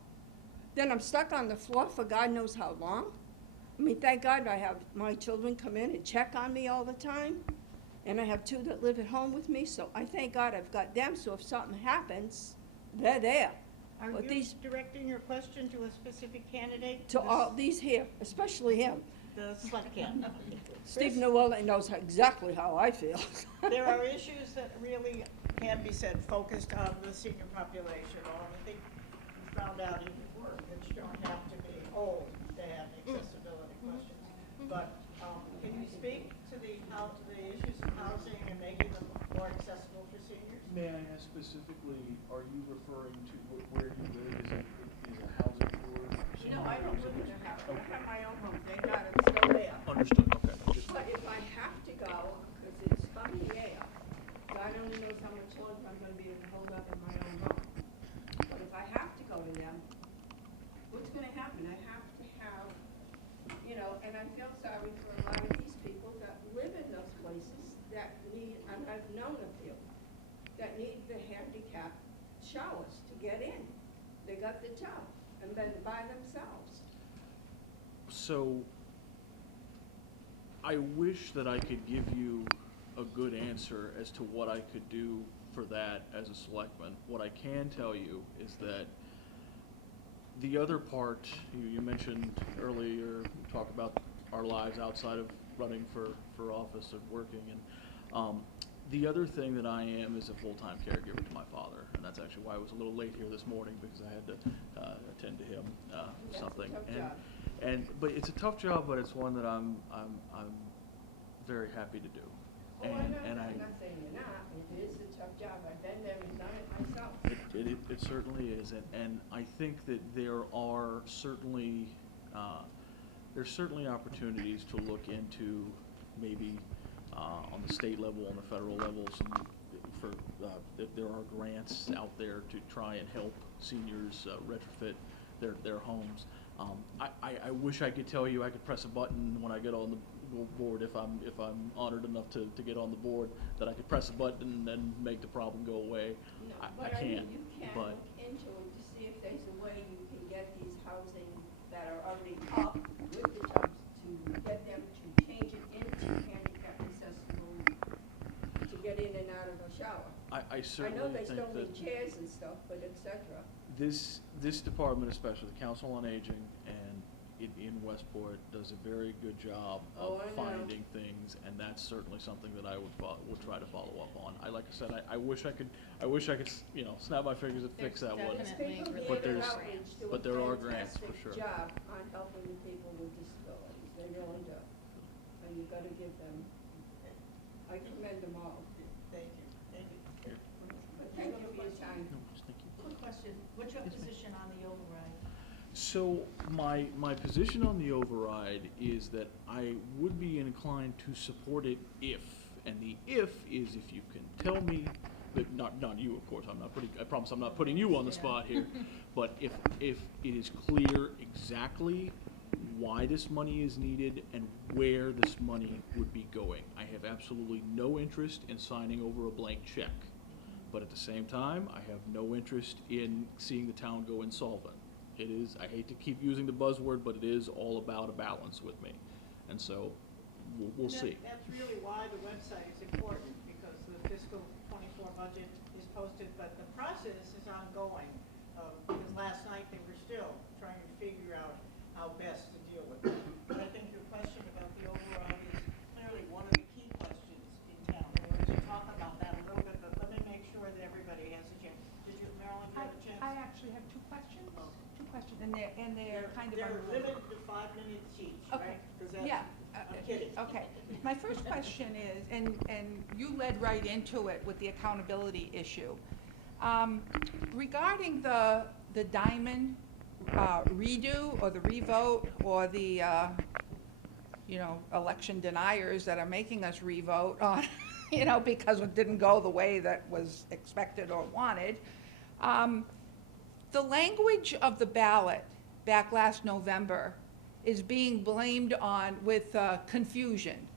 Then I'm stuck on the floor for God knows how long. I mean, thank God I have my children come in and check on me all the time. And I have two that live at home with me, so I thank God I've got them, so if something happens, they're there. Are But you these, directing your question to a specific candidate? to all these here, especially him. The select candidate. Steve Llewellyn knows exactly how I feel. There are issues that really can be said focused on the senior population. Or I think we found out in your work that you don't have to be old to have accessibility questions. But can you speak to the issues of housing and making them more accessible for seniors? May I ask specifically, are you referring to where you live? Is a housing board? No, I don't live in a house, I have my own home, thank God I'm still there. Understood, okay. Just- But if I have to go, because it's up in the air, God only knows how much longer I'm gonna be able to hold up in my own home. But if I have to go to them, what's gonna happen? I have to have, you know, and I feel sorry for a lot of these people that live in those places that need, and I've known a few, that need the handicap showers to get in. They got the tub, and then by themselves. So, I wish that I could give you a good answer as to what I could do for that as a selectman. What I can tell you is that the other part, you mentioned earlier, talk about our lives outside of running for office and working, and the other thing that I am is a full-time caregiver to my father, and that's actually why I was a little late here this morning, because I had to attend to him That's a something. tough job. But it's a tough job, but it's one that I'm very happy to do. Oh, And I'm not saying you're not, it is a tough job, I've been there and done it myself. It certainly is, and I think that there are certainly, there's certainly opportunities to look into maybe on the state level, on the federal level, if there are grants out there to try and help seniors retrofit their homes. I wish I could tell you I could press a button when I get on the board, if I'm honored enough to get on the board, that I could press a button and make the problem go away. No, I but can't, you can but look into it to see if there's a way you can get these housing that are already up with the tubs to get them to change it into handicap accessible to get in and out of the shower. I I know certainly they think still that need chairs and stuff, but et cetera. this department, especially the Council on Aging, and in Westport does a very good job of finding things, and that's certainly something that I would try to follow up on. Like I said, I wish I could, snap my fingers and fix that one. Definitely But People there's, here at Outreach do but there a are grants for fantastic sure. job on helping the people with disabilities, they really do. And you gotta give them, I commend them all. Thank you, thank you. But thank you for your time. No, just thank you. Quick question, what's your position on the override? So my position on the override is that I would be inclined to support it if, and the if is if you can tell me, that not you, of course, I promise I'm not putting you on the spot here, but if it is clear exactly why this money is needed and where this money would be going. I have absolutely no interest in signing over a blank check, but at the same time, I have no interest in seeing the town go insolvent. It is, I hate to keep using the buzzword, but it is all about a balance with me. And so, we'll see. That's really why the website is important, because the fiscal '24 budget is posted, but the process is ongoing. Because last night they were still trying to figure out how best to deal with it. But I think your question about the override is clearly one of the key questions in town. We're going to talk about that a little bit, but let me make sure that everybody has a chance. Did you, Marilyn, have a chance? I actually have two questions, and they're kind of They're unrelated. limited to 5 minutes each, Okay. right? 'Cause that's- Yeah. I'm kidding. Okay. My first question is, and you led right into it with the accountability issue. Regarding the Diamond redo or the revote or the, election deniers that are making us revote on, because it didn't go the way that was expected or wanted. The language of the ballot back last November is being blamed on with confusion.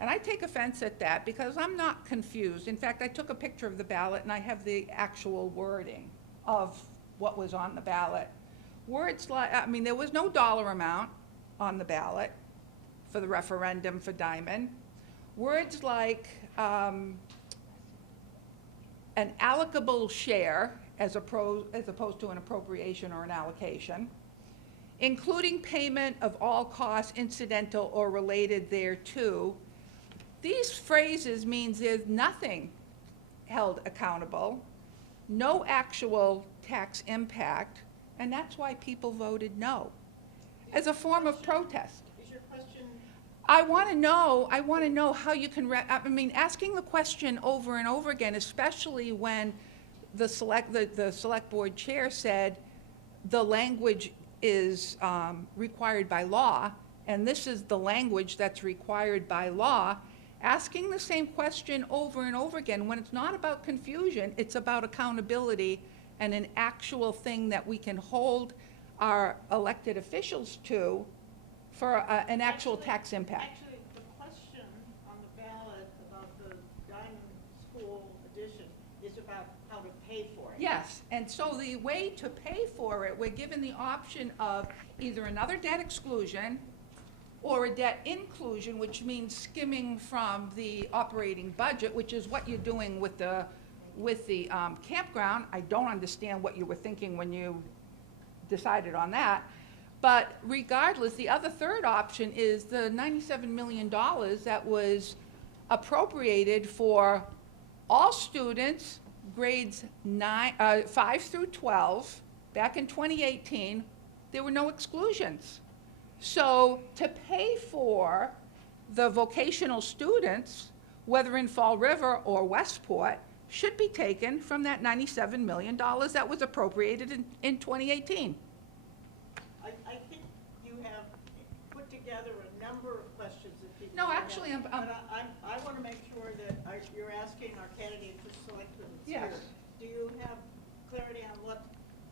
And I take offense at that because I'm not confused. In fact, I took a picture of the ballot and I have the actual wording of what was on the ballot. Words like, there was no dollar amount on the ballot for the referendum for Diamond. Words like an allocable share as opposed to an appropriation or an allocation, including payment of all costs incidental or related thereto. These phrases means there's nothing held accountable, no actual tax impact, and that's why people voted no, as a form of protest. Is your question? I want to know how you can, asking the question over and over again, especially when the select board chair said the language is required by law, and this is the language that's required by law, asking the same question over and over again when it's not about confusion, it's about accountability and an actual thing that we can hold our elected officials to for an actual tax impact. Actually, the question on the ballot about the Diamond School addition is about how to pay for it. Yes, and so the way to pay for it, we're given the option of either another debt exclusion or a debt inclusion, which means skimming from the operating budget, which is what you're doing with the campground. I don't understand what you were thinking when you decided on that. But regardless, the other third option is the $97 million that was appropriated for all students, grades 5 through 12. Back in 2018, there were no exclusions. So to pay for the vocational students, whether in Fall River or Westport, should be taken from that $97 million that was appropriated in 2018. I think you have put together a number of questions that people. No, have. actually, But I want to make sure that you're asking our candidate for selectmen here. Yes. Do you have clarity on what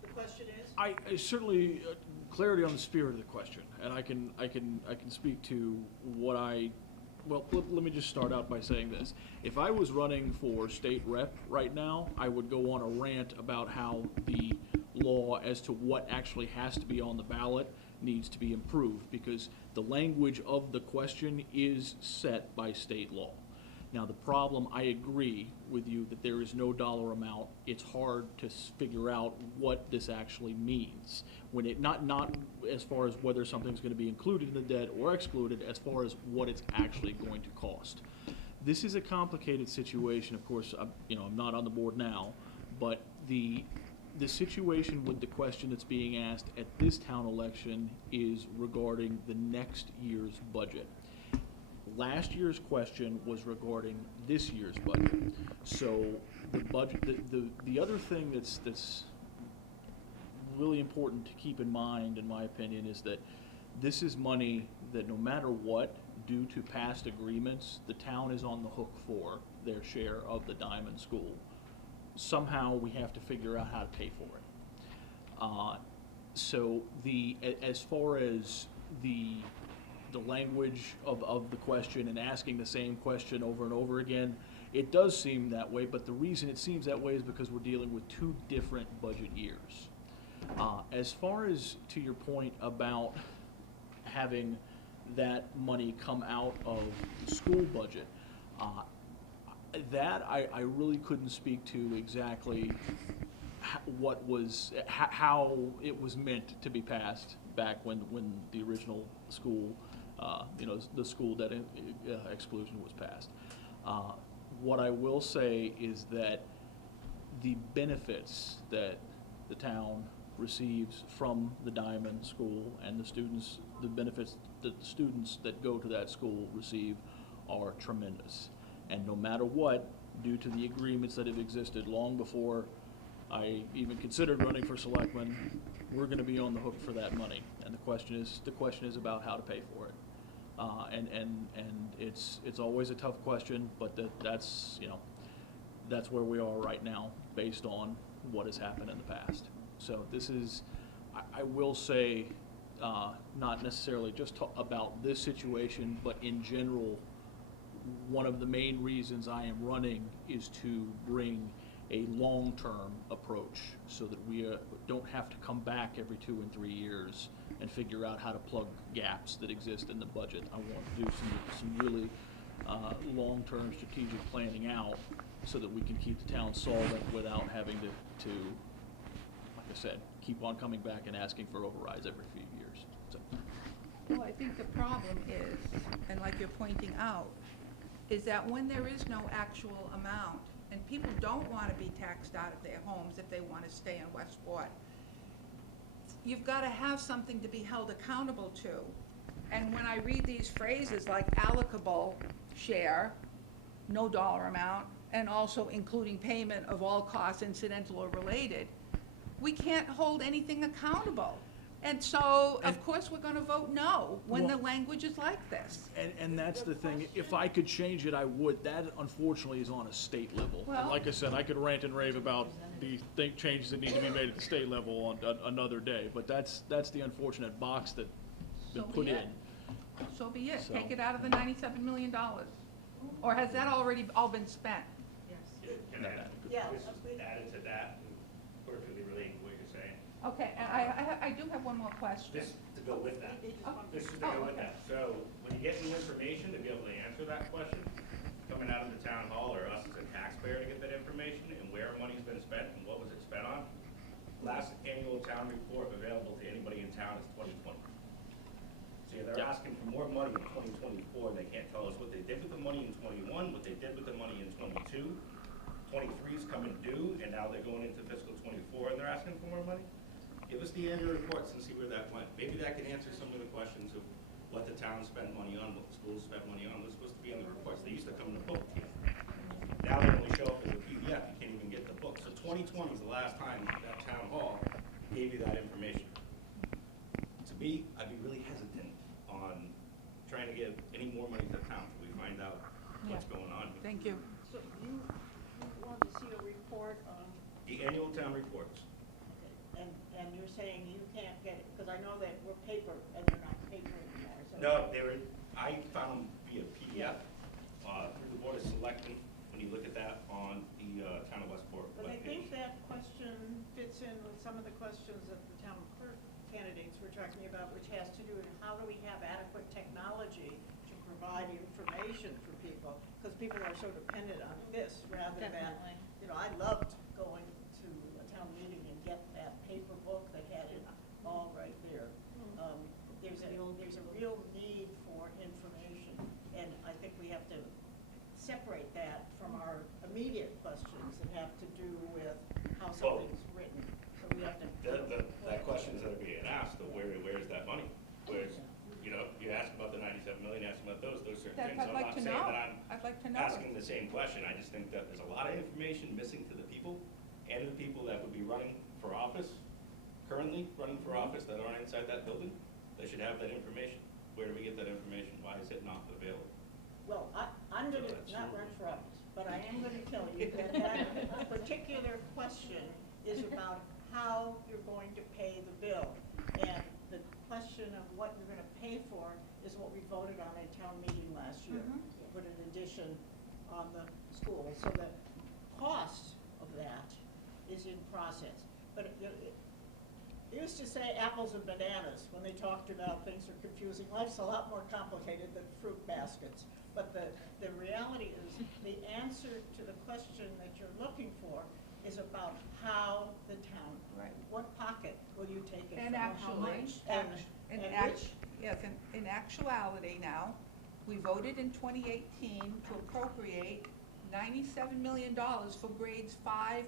the question is? I certainly clarity on the spirit of the question, and I can speak to what well, let me just start out by saying this. If I was running for state rep right now, I would go on a rant about how the law as to what actually has to be on the ballot needs to be improved, because the language of the question is set by state law. Now, the problem, I agree with you that there is no dollar amount. It's hard to figure out what this actually means. When it, not as far as whether something's gonna be included in the debt or excluded, as far as what it's actually going to cost. This is a complicated situation, of course, I'm not on the board now, but the situation with the question that's being asked at this town election is regarding the next year's budget. Last year's question was regarding this year's budget. So the budget, the other thing that's really important to keep in mind, in my opinion, is that this is money that no matter what, due to past agreements, the town is on the hook for their share of the Diamond School. Somehow we have to figure out how to pay for it. So as far as the language of the question and asking the same question over and over again, it does seem that way, but the reason it seems that way is because we're dealing with two different budget years. As far as to your point about having that money come out of the school budget, that I really couldn't speak to exactly how it was meant to be passed back when the original school, the school debt exclusion was passed. What I will say is that the benefits that the town receives from the Diamond School and the benefits that the students that go to that school receive are tremendous. And no matter what, due to the agreements that have existed long before I even considered running for selectman, we're gonna be on the hook for that money. And the question is about how to pay for it. And it's always a tough question, but that's where we are right now based on what has happened in the past. So this is, I will say, not necessarily just about this situation, but in general, one of the main reasons I am running is to bring a long-term approach so that we don't have to come back every 2 and 3 years and figure out how to plug gaps that exist in the budget. I want to do some really long-term strategic planning out so that we can keep the town solvent without having to, like I said, keep on coming back and asking for overrides every few years. So. Well, I think the problem is, and like you're pointing out, is that when there is no actual amount, and people don't want to be taxed out of their homes if they want to stay in Westport, you've got to have something to be held accountable to. And when I read these phrases like allocable share, no dollar amount, and also including payment of all costs incidental or related, we can't hold anything accountable. And so, of course, we're gonna vote no when the language is like this. And that's the thing, if I could change it, I would. That unfortunately is on a state level. And Well- like I said, I could rant and rave about the changes that need to be made at the state level on another day, but that's the unfortunate box that's been So put be in. it. So be it, So- take it out of the $97 million. Or has that already all been spent? Can I Yeah. just add to that, perfectly related to what you're saying? Okay, and I do have one more question. Just to go with that. Oh, This is to go with that. So when you get new information to be able to answer that question, coming out of the town hall or us as a taxpayer to get that information and where money's been spent and what was it spent on, last annual town report available to anybody in town is 2020. So they're asking for more money in 2024, and they can't tell us what they did with the money in 21, what they did with the money in 22. 23 is coming due, and now they're going into fiscal 24, and they're asking for more money? Give us the annual reports and see where that went. Maybe that can answer some of the questions of what the town spent money on, what the schools spent money on. They're supposed to be in the reports. They used to come in the book. Now they only show up as a PDF. You can't even get the book. So 2020 is the last time that town hall gave you that information. To me, I'd be really hesitant on trying to give any more money to the town until we find out what's going on. Thank you. So you want to see a report on, The annual town reports. and you're saying you can't get it, because I know that we're paper, and they're not paper anymore, so. No, I found them via PDF, through the Board of Selectmen, when you look at that on the, Town of Westport But I webpage. think that question fits in with some of the questions that the town clerk candidates were talking about, which has to do with how do we have adequate technology to provide information for people? Because people are so dependent on this rather than, Definitely. I loved going to a town meeting and get that paper book that had it all right there. There's a real need for information, and I think we have to separate that from our immediate questions that have to do with how something's written. So we have to. That question's gonna be asked, of where's that money? Where's, you ask about the 97 million, ask about those certain That things. I'd I'm like not to saying know. that I'd like to I'm know. asking the same question. I just think that there's a lot of information missing to the people and to the people that would be running for office, currently running for office that aren't inside that building. They should have that information. Where do we get that information? Why is it not available? Well, I'm going to not run for office, but I am going to tell you that that particular question is about how you're going to pay the bill. And the question of what you're going to pay for is what we voted on at town meeting last year. Put an addition on the school, so the cost of that is in process. But it used to say apples and bananas when they talked about things are confusing. Life's a lot more complicated than fruit baskets. But the reality is the answer to the question that you're looking for is about how the town, Right. what pocket will you take it And from, how actually, much, in and act- which. yes, in actuality now, we voted in 2018 to appropriate $97 million for grades 5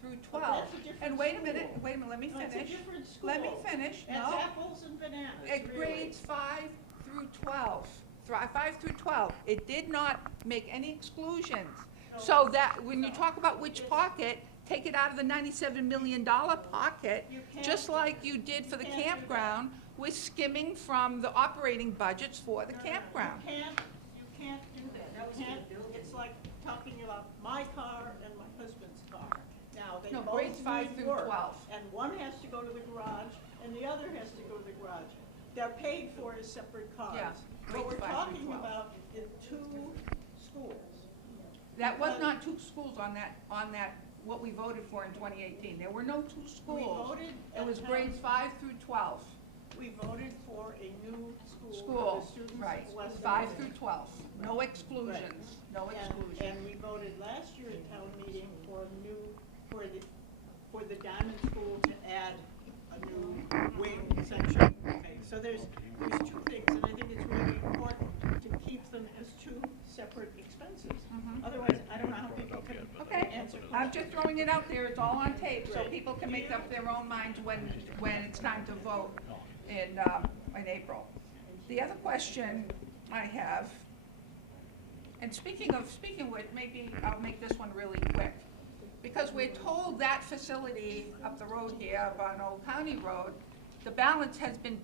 through 12. But that's a different And wait a school. minute, let me No, it's a finish. different Let me school. finish, It's no. apples and bananas, At really. grades 5 through 12, 5 through 12, it did not make any exclusions. So that, when you talk about which pocket, take it out of the $97 million pocket, You can't- just like you did for the you can't do that. campground, with skimming from the operating budgets for the campground. You can't do that. You can't, it's like talking about my car and my husband's car. Now, they No, both grades 5 need through work, 12. and one has to go to the garage, and the other has to go to the garage. They're paid for as separate cars. Yeah, What we're grades 5 through talking 12. about is two schools. That was not two schools on that, what we voted for in 2018. There were no two schools. voted It was at grades 5 through 12. We voted for a new school for School, the students right, of West 5 End. through 12. No exclusions, no And exclusions. we voted last year at town meeting for the Diamond School to add a new wing section. Okay, so there's two things, and I think it's really important to keep them as two separate expenses. Otherwise, I don't know how people can Okay, answer I'm questions. just throwing it out there, it's all on tape, so Right. people can make up their own minds when it's time to vote in April. The other question I have, and speaking of which, maybe I'll make this one really quick. Because we're told that facility up the road here, up on Old County Road, the balance has been,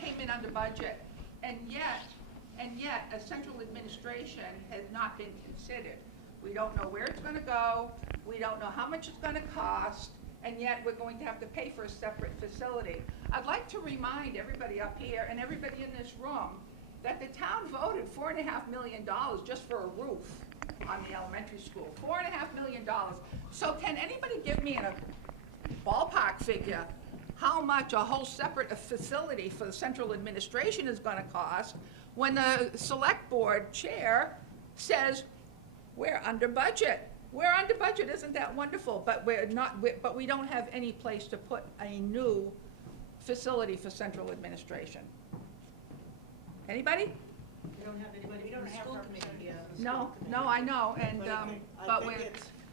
came in under budget. And yet, a central administration has not been considered. We don't know where it's gonna go, we don't know how much it's gonna cost, and yet we're going to have to pay for a separate facility. I'd like to remind everybody up here and everybody in this room that the town voted $4.5 million just for a roof on the elementary school, $4.5 million. So can anybody give me a ballpark figure how much a whole separate facility for the central administration is gonna cost when the select board chair says, we're under budget? We're under budget, isn't that wonderful? But but we don't have any place to put a new facility for central administration. Anybody? We don't have anybody, we don't have representatives. No, I know, and, but we're,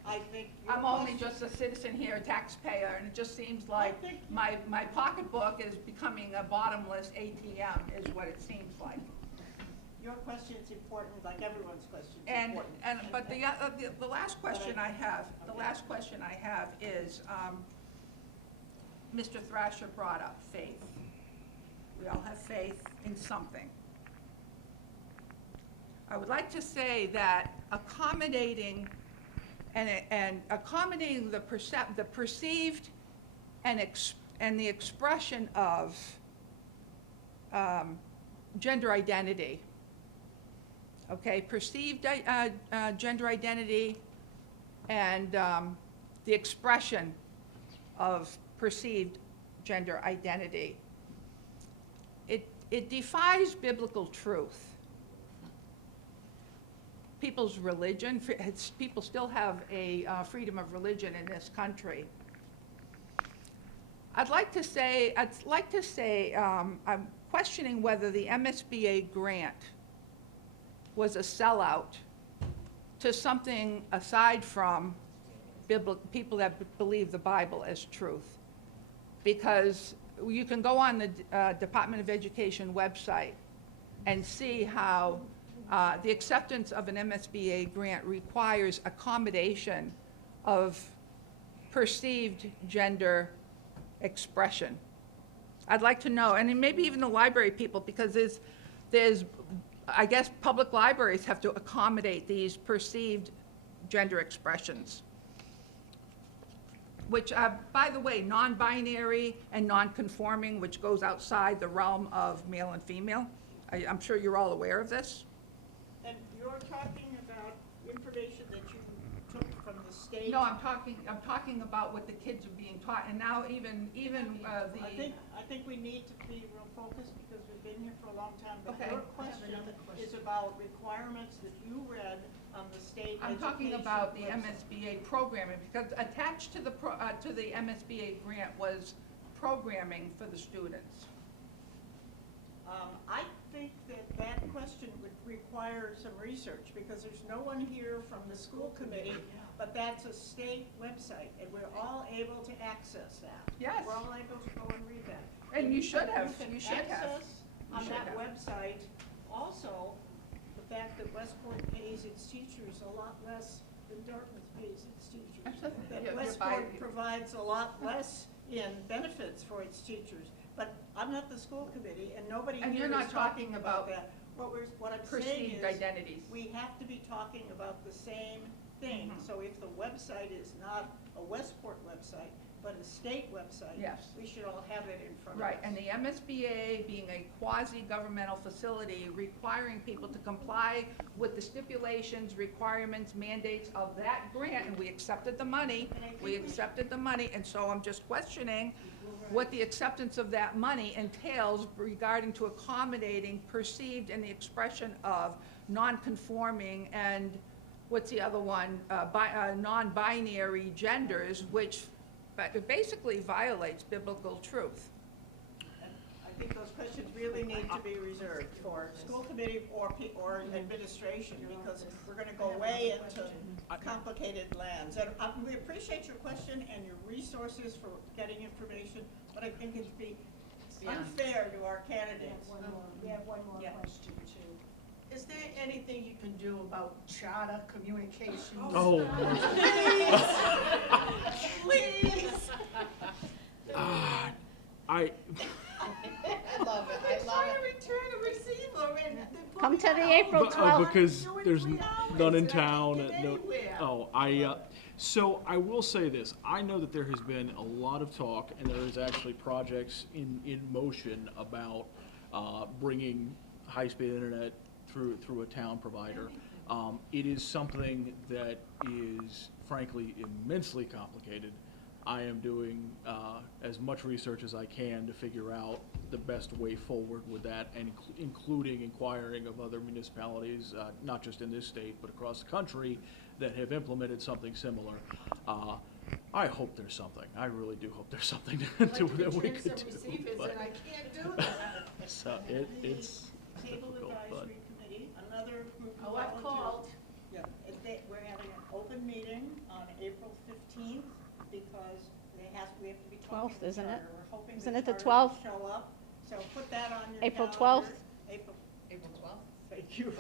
I think your I'm only question- just a citizen here, a taxpayer, and it just seems like think- my pocketbook is becoming a bottomless ATM, is what it seems like. Your question's important, like everyone's question's And, important. but the last question I have is, Mr. Thrasher brought up faith. We all have faith in something. I would like to say that accommodating the perceived and the expression of gender identity. Okay, perceived gender identity and the expression of perceived gender identity. It defies biblical truth. people's religion. People still have a freedom of religion in this country. I'd like to say, I'm questioning whether the MSBA grant was a sellout to something aside from people that believe the Bible as truth. Because you can go on the Department of Education website and see how the acceptance of an MSBA grant requires accommodation of perceived gender expression. I'd like to know, and then maybe even the library people, because there's, I guess public libraries have to accommodate these perceived gender expressions. Which, by the way, non-binary and non-conforming, which goes outside the realm of male and female. I'm sure you're all aware of this. And you're talking about information that you took from the state? No, I'm talking about what the kids are being taught, and now even I think we need to be real focused because we've been here for a long time. But Okay. your question is about requirements that you read on the state I'm talking education about the website. MSBA programming, because attached to the MSBA grant was programming for the students. I think that question would require some research because there's no one here from the school committee, but that's a state website and we're all able to access that. Yes. We're all able to go and read that. And you should have. can You should have. access on should that have. website also the fact that Westport pays its teachers a lot less than Dartmouth pays its teachers. Absolutely. That Yeah, Westport provides a lot less in benefits for its teachers. But I'm not the school committee, and nobody And here you're is not talking talking about about that. What I'm saying Perceived is, identities. we have to be talking about the same thing. Mhm. So if the website is not a Westport website, but a state website, Yes. we should all have it in front of us. Right, and the MSBA being a quasi-governmental facility requiring people to comply with the stipulations, requirements, mandates of that grant, and we accepted the money, and so I'm just questioning what the acceptance of that money entails regarding to accommodating perceived and the expression of non-conforming and, what's the other one, non-binary genders, which it basically violates biblical truth. And I think those questions really need to be reserved for school committee or administration, because we're gonna go way into complicated lands. And we appreciate your question and your resources for getting information, but I think it'd be unfair to our candidates. We have one more question too. Is there anything you can do about charter communications? Oh, Please. I I love it, I love it. Return a receiver and they put Come me to the on April hold. 12th. because 2 and there's 3 hours none in and I can't town. get anywhere. So I will say this. I know that there has been a lot of talk, and there is actually projects in motion about bringing high-speed internet through a town provider. It is something that is frankly immensely complicated. I am doing as much research as I can to figure out the best way forward with that, and including inquiring of other municipalities, not just in this state, but across the country, that have implemented something similar. I hope there's something. I really do hope there's something I'd that like to we return could some do. receivers but- and I can't do that. So it's Cable difficult, but. Advisory Committee, another group of Oh, I've volunteers. called. Yeah, we're having an open meeting on April 15th because we have to be talking 12th, to isn't it? charter. We're hoping Isn't the it the charter 12th? will show up, so put that on your April calendar. 12th? April, April 12th? thank you.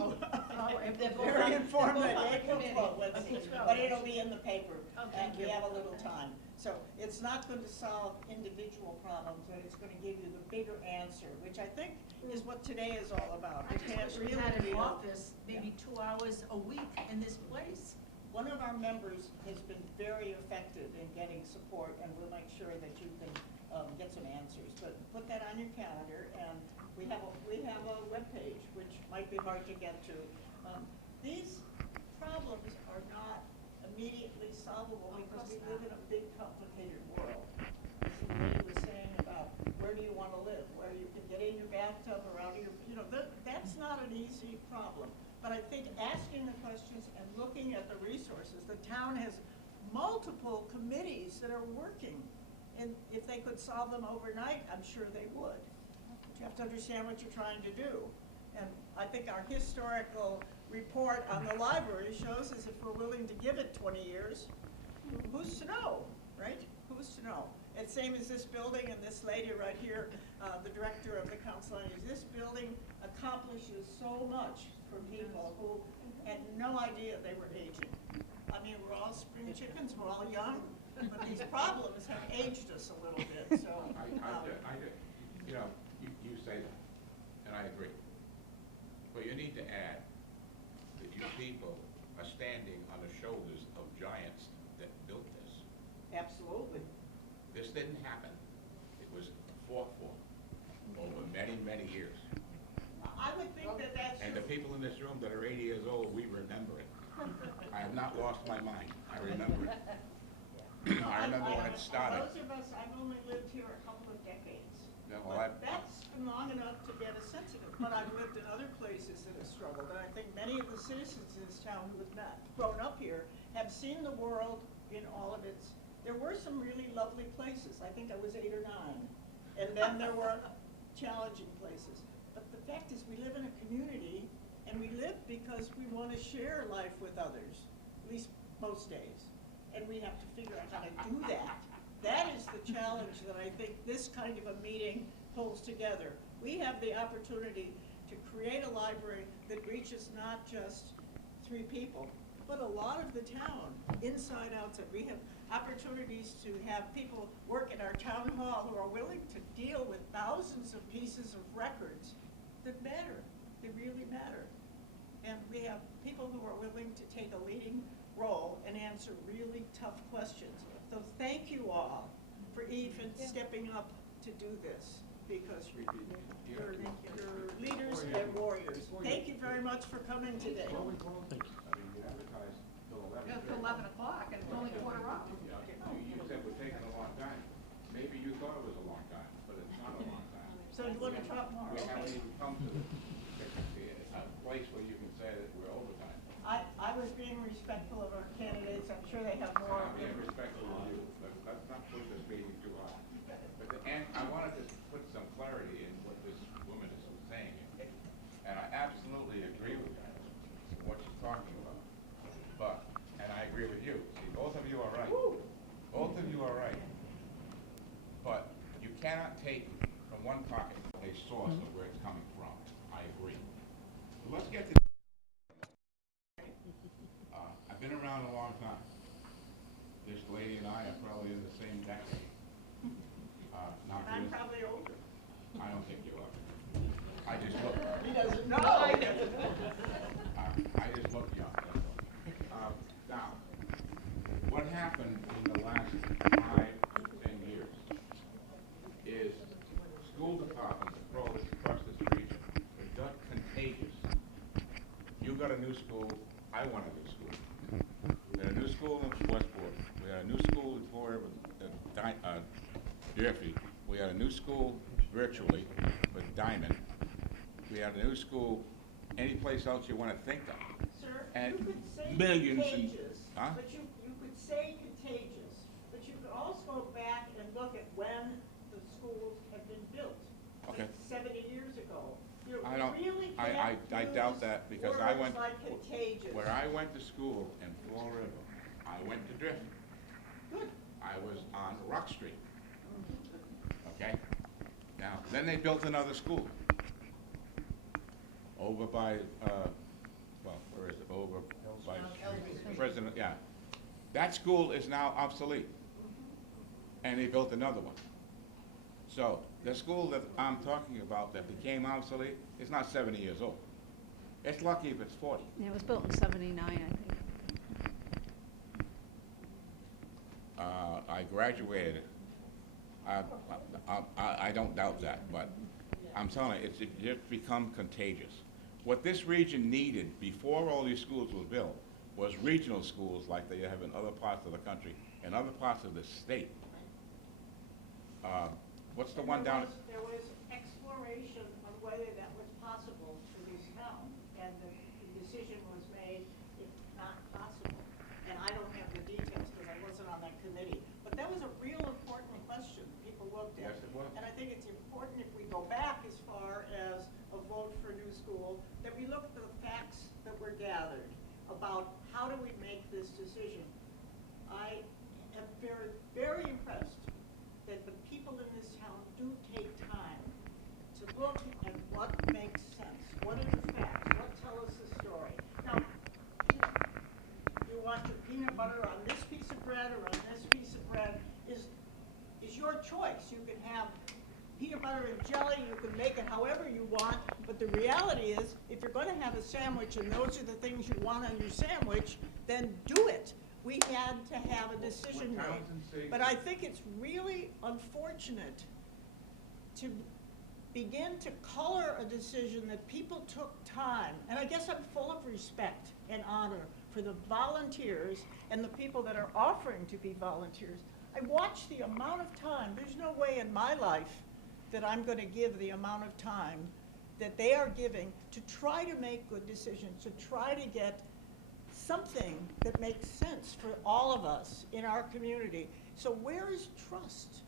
They're both Very on- informative, they're both on the April committee. 12th, let's see, Okay, 12th. but it'll be in the paper. Oh, And thank we you. have a little time. So it's not going to solve individual problems, but it's going to give you the bigger answer, which I think is what today is all about. I We can't just wish we really had be an all- office, maybe 2 hours a week in this place. One of our members has been very effective in getting support, and we'll make sure that you can get some answers. But put that on your calendar, and we have a webpage, which might be hard to get to. These problems are not immediately solvable because we live in a big, complicated world. As Lee was saying about where do you want to live, where you can get in your bathtub or out of your, that's not an easy problem. But I think asking the question The town has multiple committees that are working, and if they could solve them overnight, I'm sure they would. But you have to understand what you're trying to do. And I think our historical report on the library shows us if we're willing to give it 20 years, who's to know, right? Who's to know? And same as this building and this lady right here, the director of the council on Aging. This building accomplishes so much for people who had no idea they were aging. I mean, we're all spring chickens, we're all young, but these problems have aged us a little bit, so. You know, you say that, and I agree. But you need to add that you people are standing on the shoulders of giants that built this. Absolutely. This didn't happen. It was fought for over many, many years. I would think that that's And the true. people in this room that are 80 years old, we remember it. I have not lost my mind. I remember it. I remember when it started. Those of us, I've only lived here a couple of decades. Yeah, well, But that's been long enough to get a sense of it. But I've lived in other places that have struggled, and I think many of the citizens in this town who have not grown up here have seen the world in all of its. There were some really lovely places. I think I was 8 or 9, and then there were challenging places. But the fact is, we live in a community, and we live because we want to share life with others, at least most days. And we have to figure out how to do that. That is the challenge that I think this kind of a meeting pulls together. We have the opportunity to create a library that reaches not just 3 people, but a lot of the town, inside, outside. We have opportunities to have people work in our town hall who are willing to deal with thousands of pieces of records that matter. They really matter. And we have people who are willing to take a leading role and answer really tough questions. So thank you all for even stepping up to do this, because you're leaders and warriors. Thank you very much for coming today. I mean, you advertised till 11. It's 11 o'clock and it's only quarter up. You said we're taking a long time. Maybe you thought it was a long time, but it's not a long time. So you want to talk more? We haven't Okay. even come to a place where you can say that we're overtime. I was being respectful of our candidates. I'm sure they have more. I'm being respectful of you. Let's not push this meeting too hard. But I wanted to put some clarity in what this woman is saying. And I absolutely agree with her, what she's talking about. But, and I agree with you. See, both of you are right. Both of you are right. But you cannot take from one pocket a source of where it's coming from. I agree. But let's get to I've been around a long time. This lady and I are probably in the same decade. Not I'm really. probably older. I don't think you are. I just look. He doesn't know. I just look young. That's all. Now, what happened in the last 5 to 10 years is school departments across this region got contagious. You got a new school. I want a new school. We had a new school in Westport. We had a new school in Florida, Durfee. We had a new school virtually with Diamond. We had a new school any place else you want to think of. Sir, And you could say millions and- contagious, Huh? but you could say contagious, but you could also go back and look at when the schools have been built. Okay. Like 70 years ago. You I don't, really I can't doubt use that because I words went, like contagious. where I went to school in Fall River, I went to Drift. Good. I was on Rock Street. Okay? Now, then they built another school. Over by, well, where is it? Over by President, yeah. That school is now obsolete. And they built another one. So, the school that I'm talking about that became obsolete is not 70 years old. It's lucky if it's 40. Yeah, it was built in '79, I think. I graduated. I don't doubt that, but I'm telling you, it's just become contagious. What this region needed before all these schools were built was regional schools like they have in other parts of the country and other parts of the state. What's the one down? There was exploration on whether that was possible for this town, and the decision was made, it's not possible. And I don't how do we make this decision? I am very, very impressed that the people in this town do take time to look at what makes sense, what are the facts, what tell us the story. Now, you want your peanut butter on this piece of bread or on this piece of bread is your choice. You can have peanut butter and jelly, you can make it however you want, but the reality is, if you're gonna have a sandwich and those are the things you want on your sandwich, then do it. We had to have a decision made. But I think it's really unfortunate to begin to color a decision that people took time, and I guess I'm full of respect and honor for the volunteers and the people that are offering to be volunteers. I watch the amount of time, there's no way in my life that I'm going to give the amount of time that they are giving to try to make good decisions, to try to get something that makes sense for all of us in our community. So where is trust?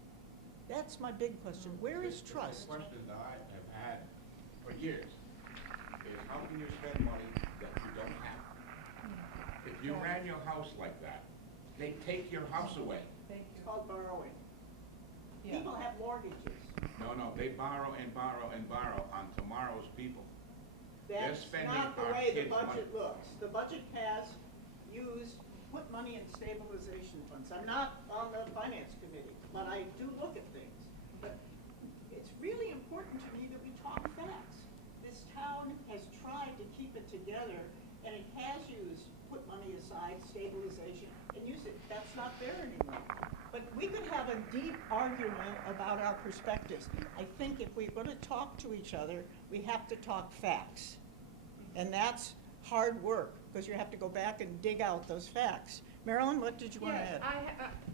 That's my big question. Where is trust? The question that I have had for years is how can you spend money that you don't have? If you ran your house like that, they take your house away. It's called borrowing. People have mortgages. No, they borrow and borrow and borrow on tomorrow's people. They're That's spending not the our way the kids' money. budget looks. The budget has put money in stabilization funds. I'm not on the finance committee, but I do look at things. But it's really important to me that we talk facts. This town has tried to keep it together, and it has put money aside, stabilization, and use it. That's not there anymore. But we could have a deep argument about our perspectives. I think if we're going to talk to each other, we have to talk facts. And that's hard work, because you have to go back and dig out those facts. Marilyn, what did you want to add?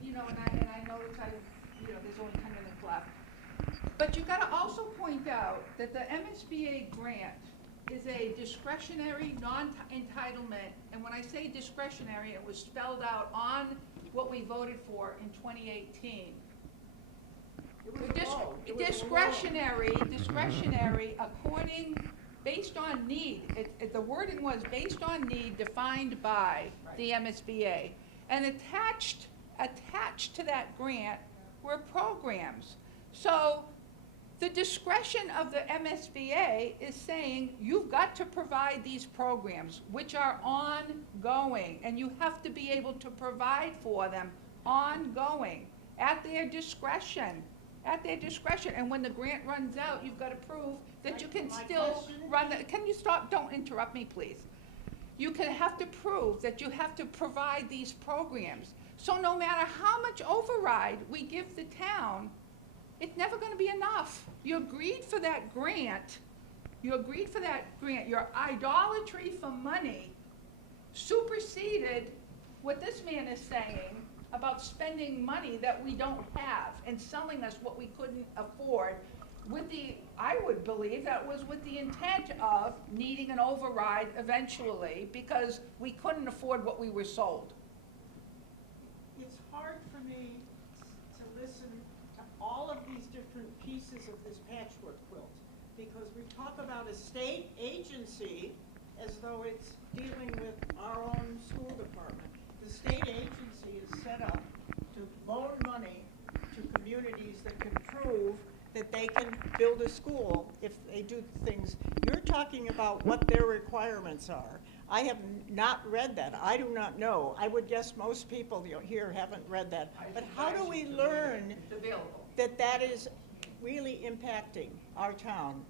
Yes, and I know there's only 10 minutes left. But you gotta also point out that the MSBA grant is a discretionary, non-entitlement, and when I say discretionary, it was spelled out on what we voted for in 2018. Discretionary, based on need. The wording was based on need defined by the MSBA. And attached to that grant were programs. So the discretion of the MSBA is saying you've got to provide these programs, which are ongoing, and you have to be able to provide for them ongoing at their discretion. At their discretion, and when the grant runs out, you've got to prove that you can still run the, can you stop, don't interrupt me, please. You have to prove that you have to provide these programs. So no matter how much override we give the town, it's never gonna be enough. You agreed for that grant. Your idolatry for money superseded what this man is saying about spending money that we don't have and selling us what we couldn't afford I would believe that was with the intent of needing an override eventually because we couldn't afford what we were sold. It's hard for me to listen to all of these different pieces of this patchwork quilt, because we talk about a state agency as though it's dealing with our own school department. The state agency is set up to loan money to communities that can prove that they can build a school if they do things. You're talking about what their requirements are. I have not read that. I do not know. I would guess most people here haven't read that. But how do we learn that that is really impacting our town?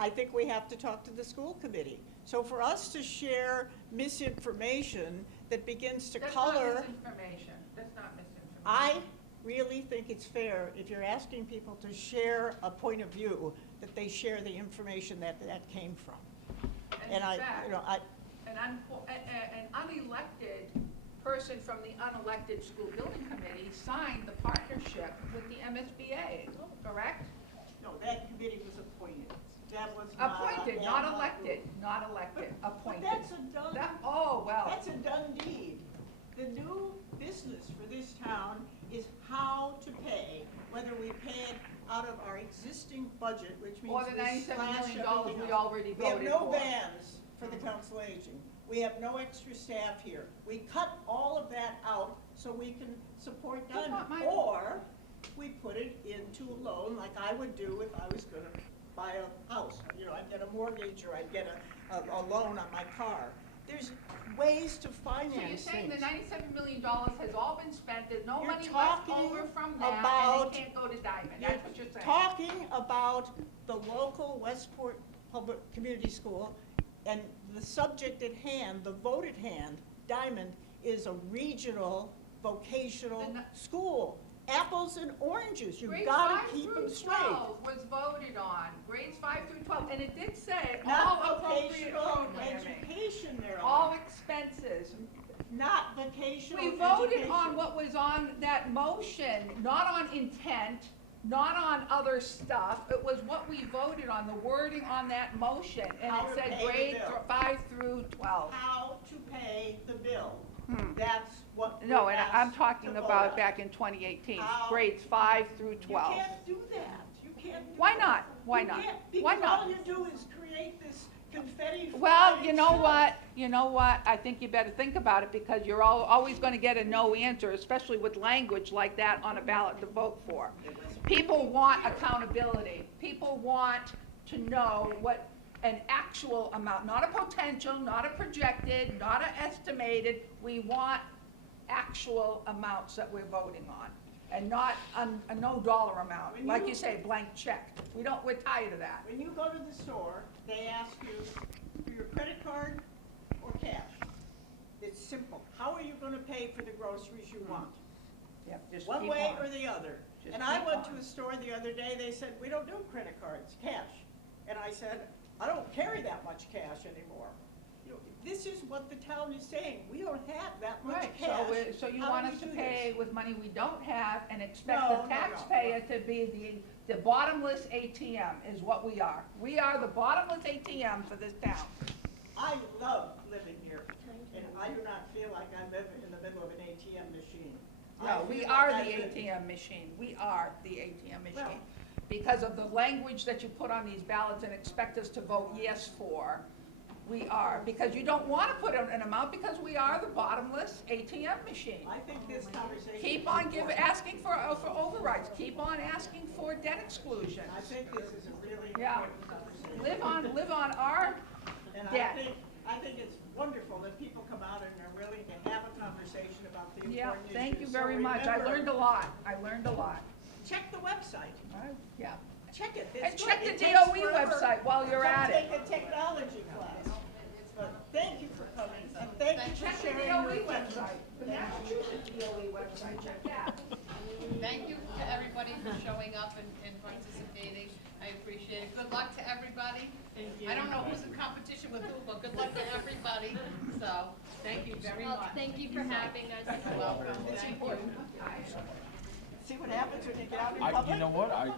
I think we have to talk to the school committee. So for us to share misinformation that begins to color. That's not misinformation. That's not misinformation. I really think it's fair, if you're asking people to share a point of view, that they share the information that came from. And in fact, an unelected person from the unelected school building committee signed the partnership with the MSBA, correct? No, that committee was appointed. That was appointed, not elected, appointed. But that's a done. That's a done deed. The new business for this town is how to pay, whether we pay it out of our existing budget, which means or the $97 million we already voted for. We have no bans for the council aging. We have no extra staff here. We cut all of that out so we can support That's Diamond. not my- Or we put it into a loan like I would do if I was gonna buy a house. You know, I'd get a mortgage or I'd get a loan on my car. There's ways to finance So things. you're saying the $97 million has all been spent, there's no You're money left talking over from that, about- and it can't go to Diamond, that's what you're saying? Talking about the local Westport Public Community School, and the subject at hand, the vote at hand, Diamond, is a regional vocational The n- school. Apples and oranges, you've Grades gotta 5 keep through them straight. 12 was voted on, grades 5 through 12, and it did say all Not appropriate vocational programming, education there all are, expenses. not vocational We education. voted on what was on that motion, not on intent, not on other stuff. It was what we voted on, the wording on that motion, and How it to said pay the grade bill. 5 through 12. How to pay the bill. That's what No, we're and I'm asked talking to vote about on. back in 2018, How- grades 5 through 12. You can't do that. You can't do Why that. not? Why You not? can't, Why because not? all you do is create this confetti Well, flying you know stuff. what, I think you better think about it, because you're always gonna get a no answer, especially with language like that on a ballot to vote for. People want accountability, people want to know what an actual amount, not a potential, not a projected, not a estimated, we want actual amounts that we're voting on, and not a no dollar amount, When like you- you say, blank check. We're tired of that. When you go to the store, they ask you for your credit card or cash. It's simple. How are you gonna pay for the groceries you want? Yep, just One keep way on. or the other. Just And I keep went to on. a store the other day, they said, we don't do credit cards, cash. And I said, I don't carry that much cash anymore. You know, this is what the town is saying, we don't have that much Right, cash. so you How want do us we to do pay this? with money we don't have and expect No, the no, no. taxpayer to be the bottomless ATM is what we are. We are the bottomless ATM for this town. I love living here, and I do not feel like I live in the middle of an ATM machine. I No, we feel are like the I live- ATM machine. We are the ATM Well- machine. Because of the language that you put on these ballots and expect us to vote yes for, we are. Because you don't want to put in an amount, because we are the bottomless ATM machine. I think this conversation. Keep is on important. asking for overrides, keep on asking for debt exclusions. I think this is a really Yeah. important conversation. Live on our And debt. I think it's wonderful that people come out and are willing to have a conversation about the Yeah, important issues. thank you So very much. I remember, learned a lot. I learned a lot. Check the website, Yeah. check it. It's And good. check the It takes DOE forever. website while you're at it. Don't take a technology class. But thank you for coming, and thank you Check for the sharing DOE your website, the Massachusetts DOE website, check that. Thank you to everybody for showing up and participating. I appreciate it. Good luck to everybody. Thank you. I don't know who's in competition with who, but good luck to everybody. So, thank you very Well, much. thank you for having us. You're welcome. It's Thank you. important. See what happens when you get out in I, public? you know what, I